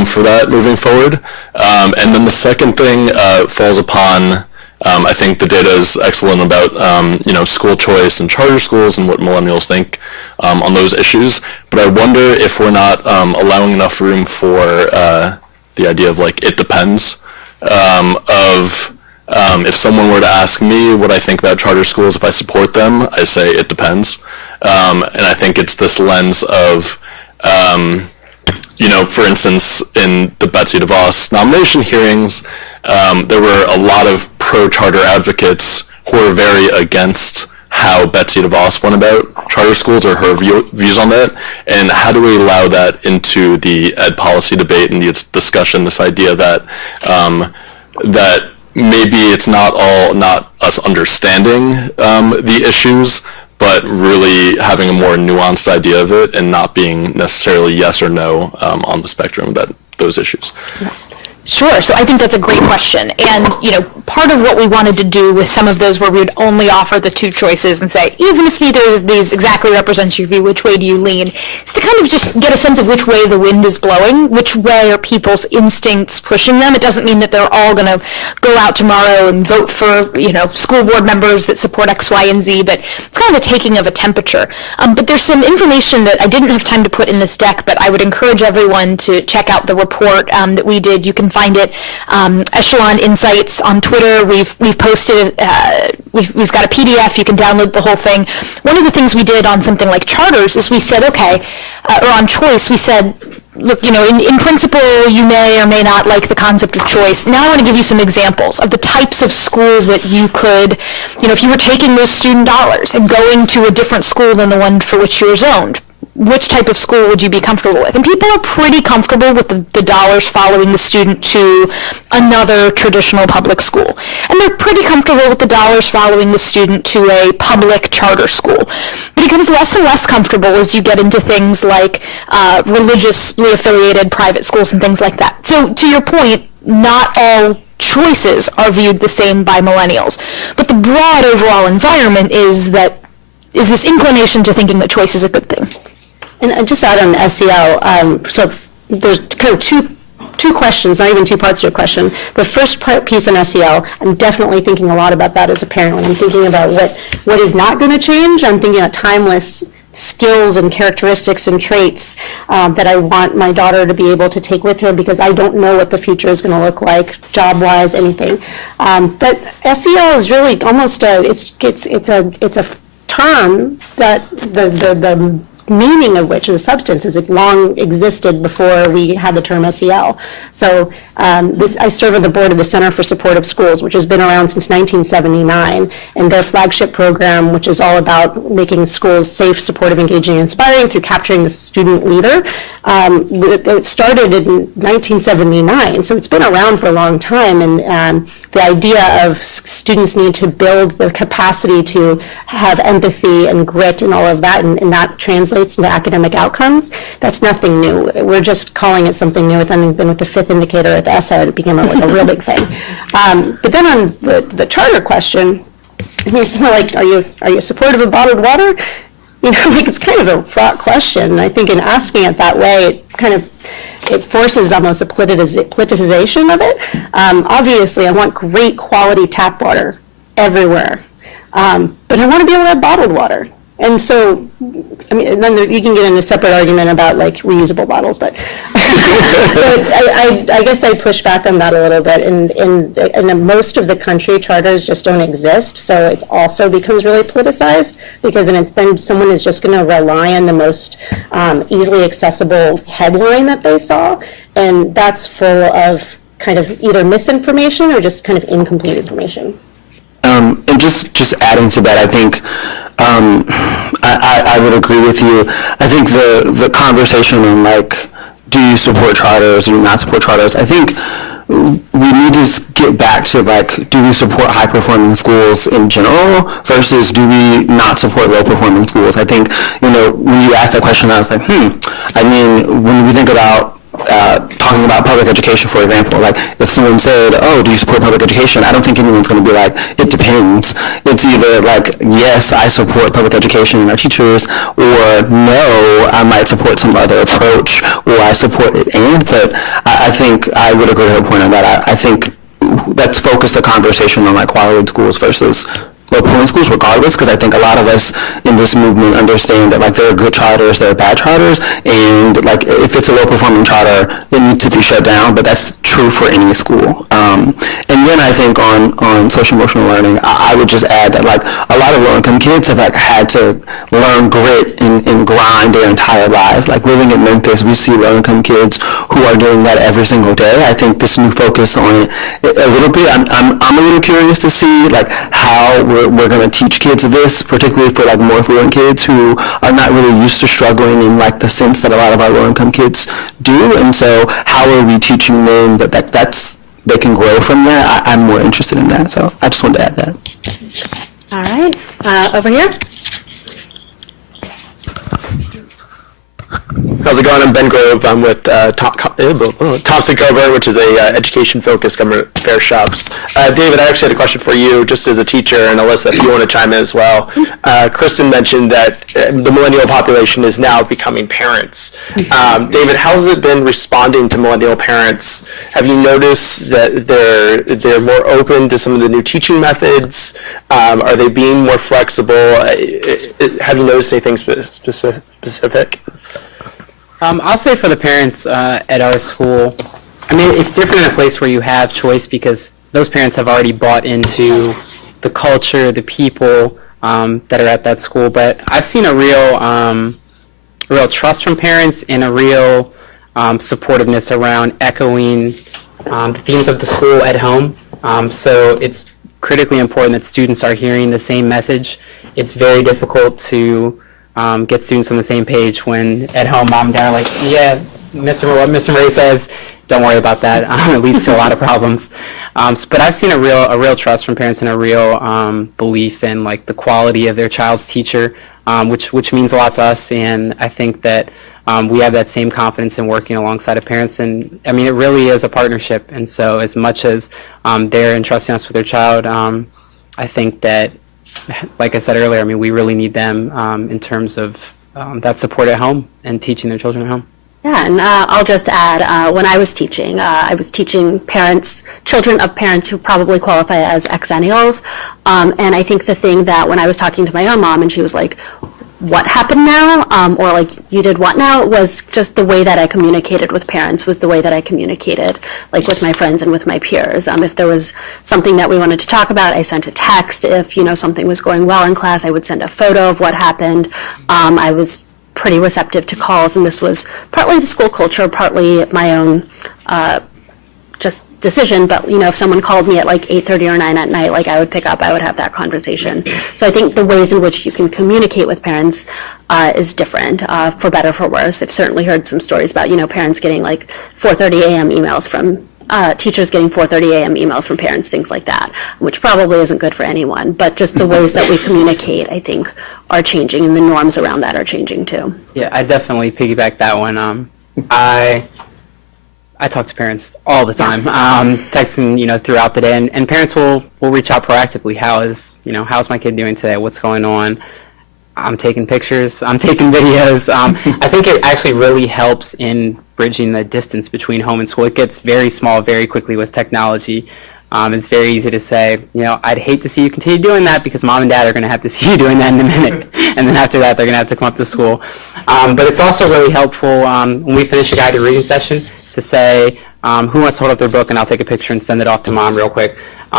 for that moving forward. And then the second thing falls upon, I think the data is excellent about school choice and charter schools and what millennials think on those issues. But I wonder if we're not allowing enough room for the idea of it depends. If someone were to ask me what I think about charter schools, if I support them, I say it depends. And I think it's this lens of for instance, in the Betsy DeVos nomination hearings, there were a lot of pro-charter advocates who were very against how Betsy DeVos went about charter schools, or her views on that, and how do we allow that into the ed policy debate and the discussion, this idea that that maybe it's not us understanding the issues, but really having a more nuanced idea of it and not being necessarily yes or no on the spectrum of those issues. Sure. So I think that's a great question. And, part of what we wanted to do with some of those where we would only offer the two choices and say, even if neither of these exactly represents your view, which way do you lean, is to kind of just get a sense of which way the wind is blowing, which way are people's instincts pushing them. It doesn't mean that they're all going to go out tomorrow and vote for, school board members that support X, Y, and Z, but it's kind of a taking of a temperature. But there's some information that I didn't have time to put in this deck, but I would encourage everyone to check out the report that we did. You can find it, Echelon Insights on Twitter. We've posted, we've got a PDF, you can download the whole thing. One of the things we did on something like charters is we said, okay, or on choice, we said, look, in principle, you may or may not like the concept of choice. Now I want to give you some examples of the types of school that you could, if you were taking those student dollars and going to a different school than the one for which you were zoned, which type of school would you be comfortable with? And people are pretty comfortable with the dollars following the student to another traditional public school. And they're pretty comfortable with the dollars following the student to a public charter school. But it becomes less and less comfortable as you get into things like religiously affiliated private schools and things like that. So to your point, not all choices are viewed the same by millennials. But the broad overall environment is this inclination to thinking that choice is a good thing. And just add on SEL, so there's kind of two questions, not even two parts to your question. The first piece on SEL, I'm definitely thinking a lot about that as a parent. When I'm thinking about what is not going to change, I'm thinking about timeless skills and characteristics and traits that I want my daughter to be able to take with her, because I don't know what the future is going to look like, job-wise, anything. But SEL is really almost it's a term that the meaning of which, the substance, has long existed before we had the term SEL. So I serve on the board of the Center for Supportive Schools, which has been around since 1979, and their flagship program, which is all about making schools safe, supportive, engaging, and inspiring through capturing the student leader. It started in 1979, so it's been around for a long time, and the idea of students need to build the capacity to have empathy and grit and all of that, and that translates translates into academic outcomes, that's nothing new. We're just calling it something new. It's then been with the fifth indicator at the SI, it became like a real big thing. But then on the charter question, I mean, it's more like, are you supportive of bottled water? You know, like, it's kind of a fraught question. And I think in asking it that way, it forces almost a politicization of it. Obviously, I want great quality tap water everywhere, but I want to be able to have bottled water. And so, I mean, and then you can get into a separate argument about like reusable bottles, but, I guess I push back on that a little bit. And most of the country, charters just don't exist, so it also becomes really politicized, because then someone is just going to rely on the most easily accessible headline that they saw, and that's full of kind of either misinformation or just kind of incomplete information. And just adding to that, I think I would agree with you. I think the conversation on like, do you support charters, do you not support charters, I think we need to get back to like, do we support high performing schools in general versus do we not support low performing schools? I think, you know, when you asked that question, I was like, I mean, when we think about talking about public education, for example, like if someone said, oh, do you support public education? I don't think anyone's going to be like, it depends. It's either like, yes, I support public education and our teachers, or no, I might support some other approach, or I support it and, but I think I would agree with her point on that. I think let's focus the conversation on like quality schools versus low-performing schools regardless, because I think a lot of us in this movement understand that like there are good charters, there are bad charters, and like if it's a low-performing charter, it needs to be shut down, but that's true for any school. And then I think on social-emotional learning, I would just add that like a lot of low-income kids have like had to learn grit and grind their entire life. Like living in Memphis, we see low-income kids who are doing that every single day. I think this new focus on it a little bit, I'm a little curious to see like how we're going to teach kids this, particularly for like more affluent kids who are not really used to struggling in like the sense that a lot of our low-income kids do. And so how are we teaching them that's they can grow from that? I'm more interested in that. So I just wanted to add that. All right, over here. How's it going? I'm Ben Grove. I'm with Thompson Coburn, which is a education-focused government affairs shops. David, I actually had a question for you, just as a teacher, and Alyssa, if you want to chime in as well. Kristen mentioned that the millennial population is now becoming parents. David, how's it been responding to millennial parents? Have you noticed that they're more open to some of the new teaching methods? Are they being more flexible? Have you noticed anything specific? I'll say for the parents at our school, I mean, it's different in a place where you have choice because those parents have already bought into the culture, the people that are at that school. But I've seen a real trust from parents and a real supportiveness around echoing the themes of the school at home. So it's critically important that students are hearing the same message. It's very difficult to get students on the same page when at home mom and dad are like, yeah, what Mr. Murray says, don't worry about that. It leads to a lot of problems. But I've seen a real trust from parents and a real belief in like the quality of their child's teacher, which means a lot to us. And I think that we have that same confidence in working alongside of parents. And I mean, it really is a partnership. And so as much as they're entrusting us with their child, I think that, like I said earlier, I mean, we really need them in terms of that support at home and teaching their children at home. Yeah, and I'll just add, when I was teaching children of parents who probably qualify as exennials, and I think the thing that when I was talking to my own mom and she was like, what happened now, or like, you did what now, was just the way that I communicated with parents was the way that I communicated like with my friends and with my peers. If there was something that we wanted to talk about, I sent a text. If, something was going well in class, I would send a photo of what happened. I was pretty receptive to calls, and this was partly the school culture, partly my own just decision, but if someone called me at like 8:30 or 9 at night, like I would pick up, I would have that conversation. So I think the ways in which you can communicate with parents is different, for better, for worse. I've certainly heard some stories about, parents getting like 4:30 a.m. emails from teachers getting 4:30 a.m. emails from parents, things like that, which probably isn't good for anyone. But just the ways that we communicate, I think, are changing, and the norms around that are changing too. Yeah, I definitely piggyback that one. I talk to parents all the time, texting, throughout the day, and parents will reach out proactively. How's my kid doing today? What's going on? I'm taking pictures. I'm taking videos. I think it actually really helps in bridging the distance between home and school. It gets very small very quickly with technology. It's very easy to say, I'd hate to see you continue doing that because mom and dad are going to have to see you doing that in a minute. And then after that, they're going to have to come up to school. But it's also really helpful when we finish a guided reading session to say, who wants to hold up their book, and I'll take a picture and send it off to mom real quick.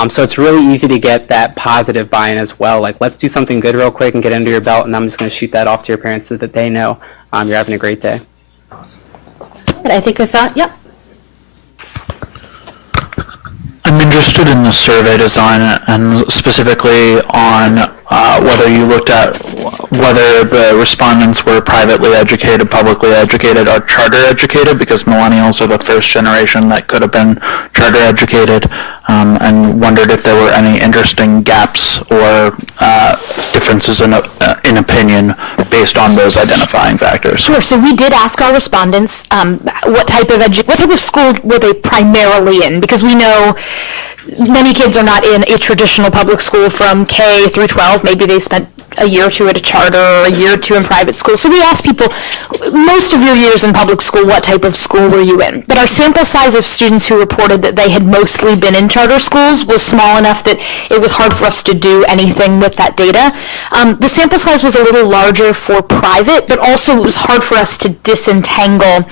So it's really easy to get that positive buy-in as well. Like, let's do something good real quick and get under your belt, and I'm just going to shoot that off to your parents so that they know you're having a great day. I think I saw, yep. I'm interested in the survey design and specifically on whether you looked at whether the respondents were privately educated, publicly educated, or charter educated, because millennials are the first generation that could have been charter educated, and wondered if there were any interesting gaps or differences in opinion based on those identifying factors. Sure. So we did ask our respondents what type of school were they primarily in, because we know many kids are not in a traditional public school from K through 12. Maybe they spent a year or two at a charter or a year or two in private school. So we asked people, most of your years in public school, what type of school were you in? But our sample size of students who reported that they had mostly been in charter schools was small enough that it was hard for us to do anything with that data. The sample size was a little larger for private, but also it was hard for us to disentangle.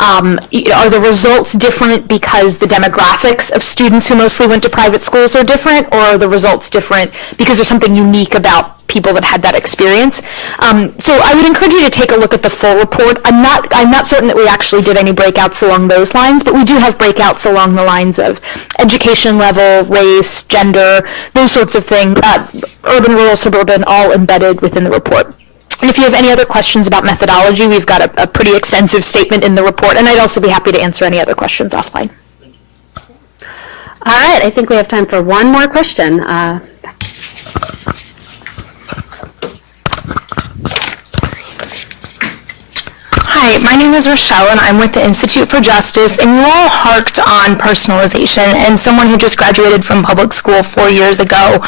Are the results different because the demographics of students who mostly went to private schools are different, or are the results different because there's something unique about people that had that experience? So I would encourage you to take a look at the full report. I'm not certain that we actually did any breakouts along those lines, but we do have breakouts along the lines of education level, race, gender, those sorts of things, urban, rural, suburban, all embedded within the report. And if you have any other questions about methodology, we've got a pretty extensive statement in the report, and I'd also be happy to answer any other questions offline. All right, I think we have time for one more question. Hi, my name is Rochelle, and I'm with the Institute for Justice, and you all harped on personalization, and someone who just graduated from public school 4 years ago,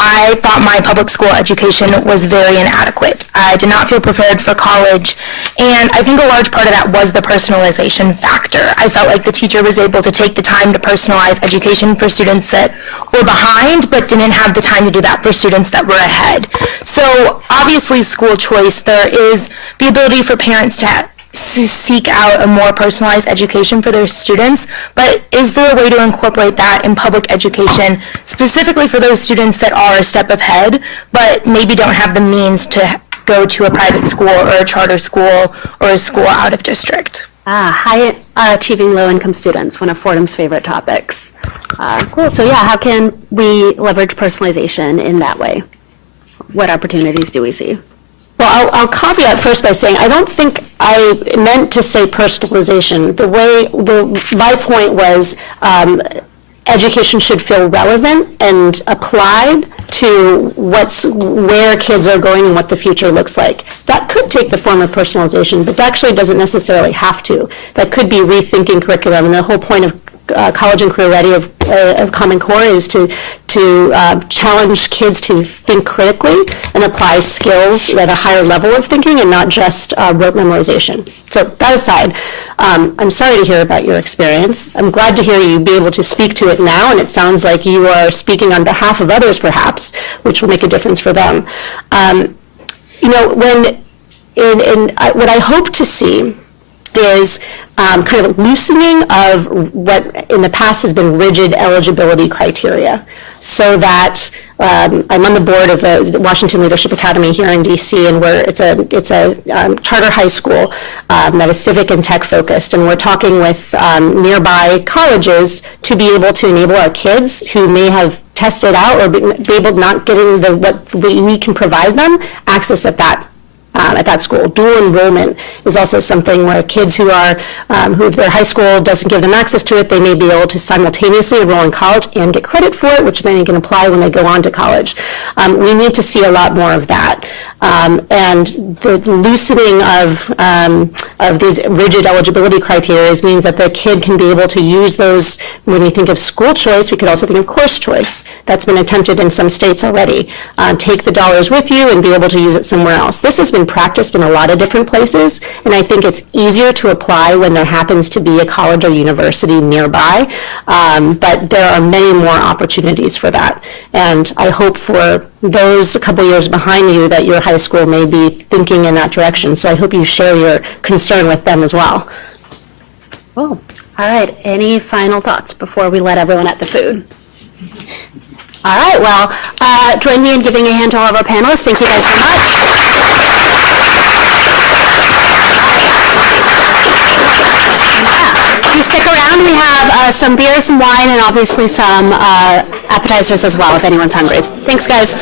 I thought my public school education was very inadequate. I did not feel prepared for college, and I think a large part of that was the personalization factor. I felt like the teacher was able to take the time to personalize education for students that were behind, but didn't have the time to do that for students that were ahead. So obviously school choice, there is the ability for parents to seek out a more personalized education for their students, but is there a way to incorporate that in public education, specifically for those students that are a step ahead, but maybe don't have the means to go to a private school or a charter school or a school out of district? High achieving low-income students, one of Fordham's favorite topics. Cool. So yeah, how can we leverage personalization in that way? What opportunities do we see? Well, I'll caveat first by saying I don't think I meant to say personalization. My point was education should feel relevant and applied to where kids are going and what the future looks like. That could take the form of personalization, but that actually doesn't necessarily have to. That could be rethinking curriculum, and the whole point of College and Career Ready of Common Core is to challenge kids to think critically and apply skills at a higher level of thinking and not just rote memorization. So that aside, I'm sorry to hear about your experience. I'm glad to hear you be able to speak to it now, and it sounds like you are speaking on behalf of others perhaps, which will make a difference for them. What I hope to see is kind of loosening of what in the past has been rigid eligibility criteria, so that I'm on the board of the Washington Leadership Academy here in DC, and it's a charter high school that is civic and tech focused, and we're talking with nearby colleges to be able to enable our kids who may have tested out or be able not getting what we can provide them access at that at that school. Dual enrollment is also something where kids who are, who their high school doesn't give them access to it, they may be able to simultaneously enroll in college and get credit for it, which then they can apply when they go on to college. We need to see a lot more of that. And the loosening of these rigid eligibility criteria means that the kid can be able to use those. When we think of school choice, we could also think of course choice. That's been attempted in some states already. Take the dollars with you and be able to use it somewhere else. This has been practiced in a lot of different places, and I think it's easier to apply when there happens to be a college or university nearby, but there are many more opportunities for that. And I hope for those a couple years behind you that your high school may be thinking in that direction. So I hope you share your concern with them as well. Cool. All right, any final thoughts before we let everyone at the food? All right, well, join me in giving a hand to all of our panelists. Thank you guys so much. If you stick around, we have some beer, some wine, and obviously some appetizers as well if anyone's hungry. Thanks, guys.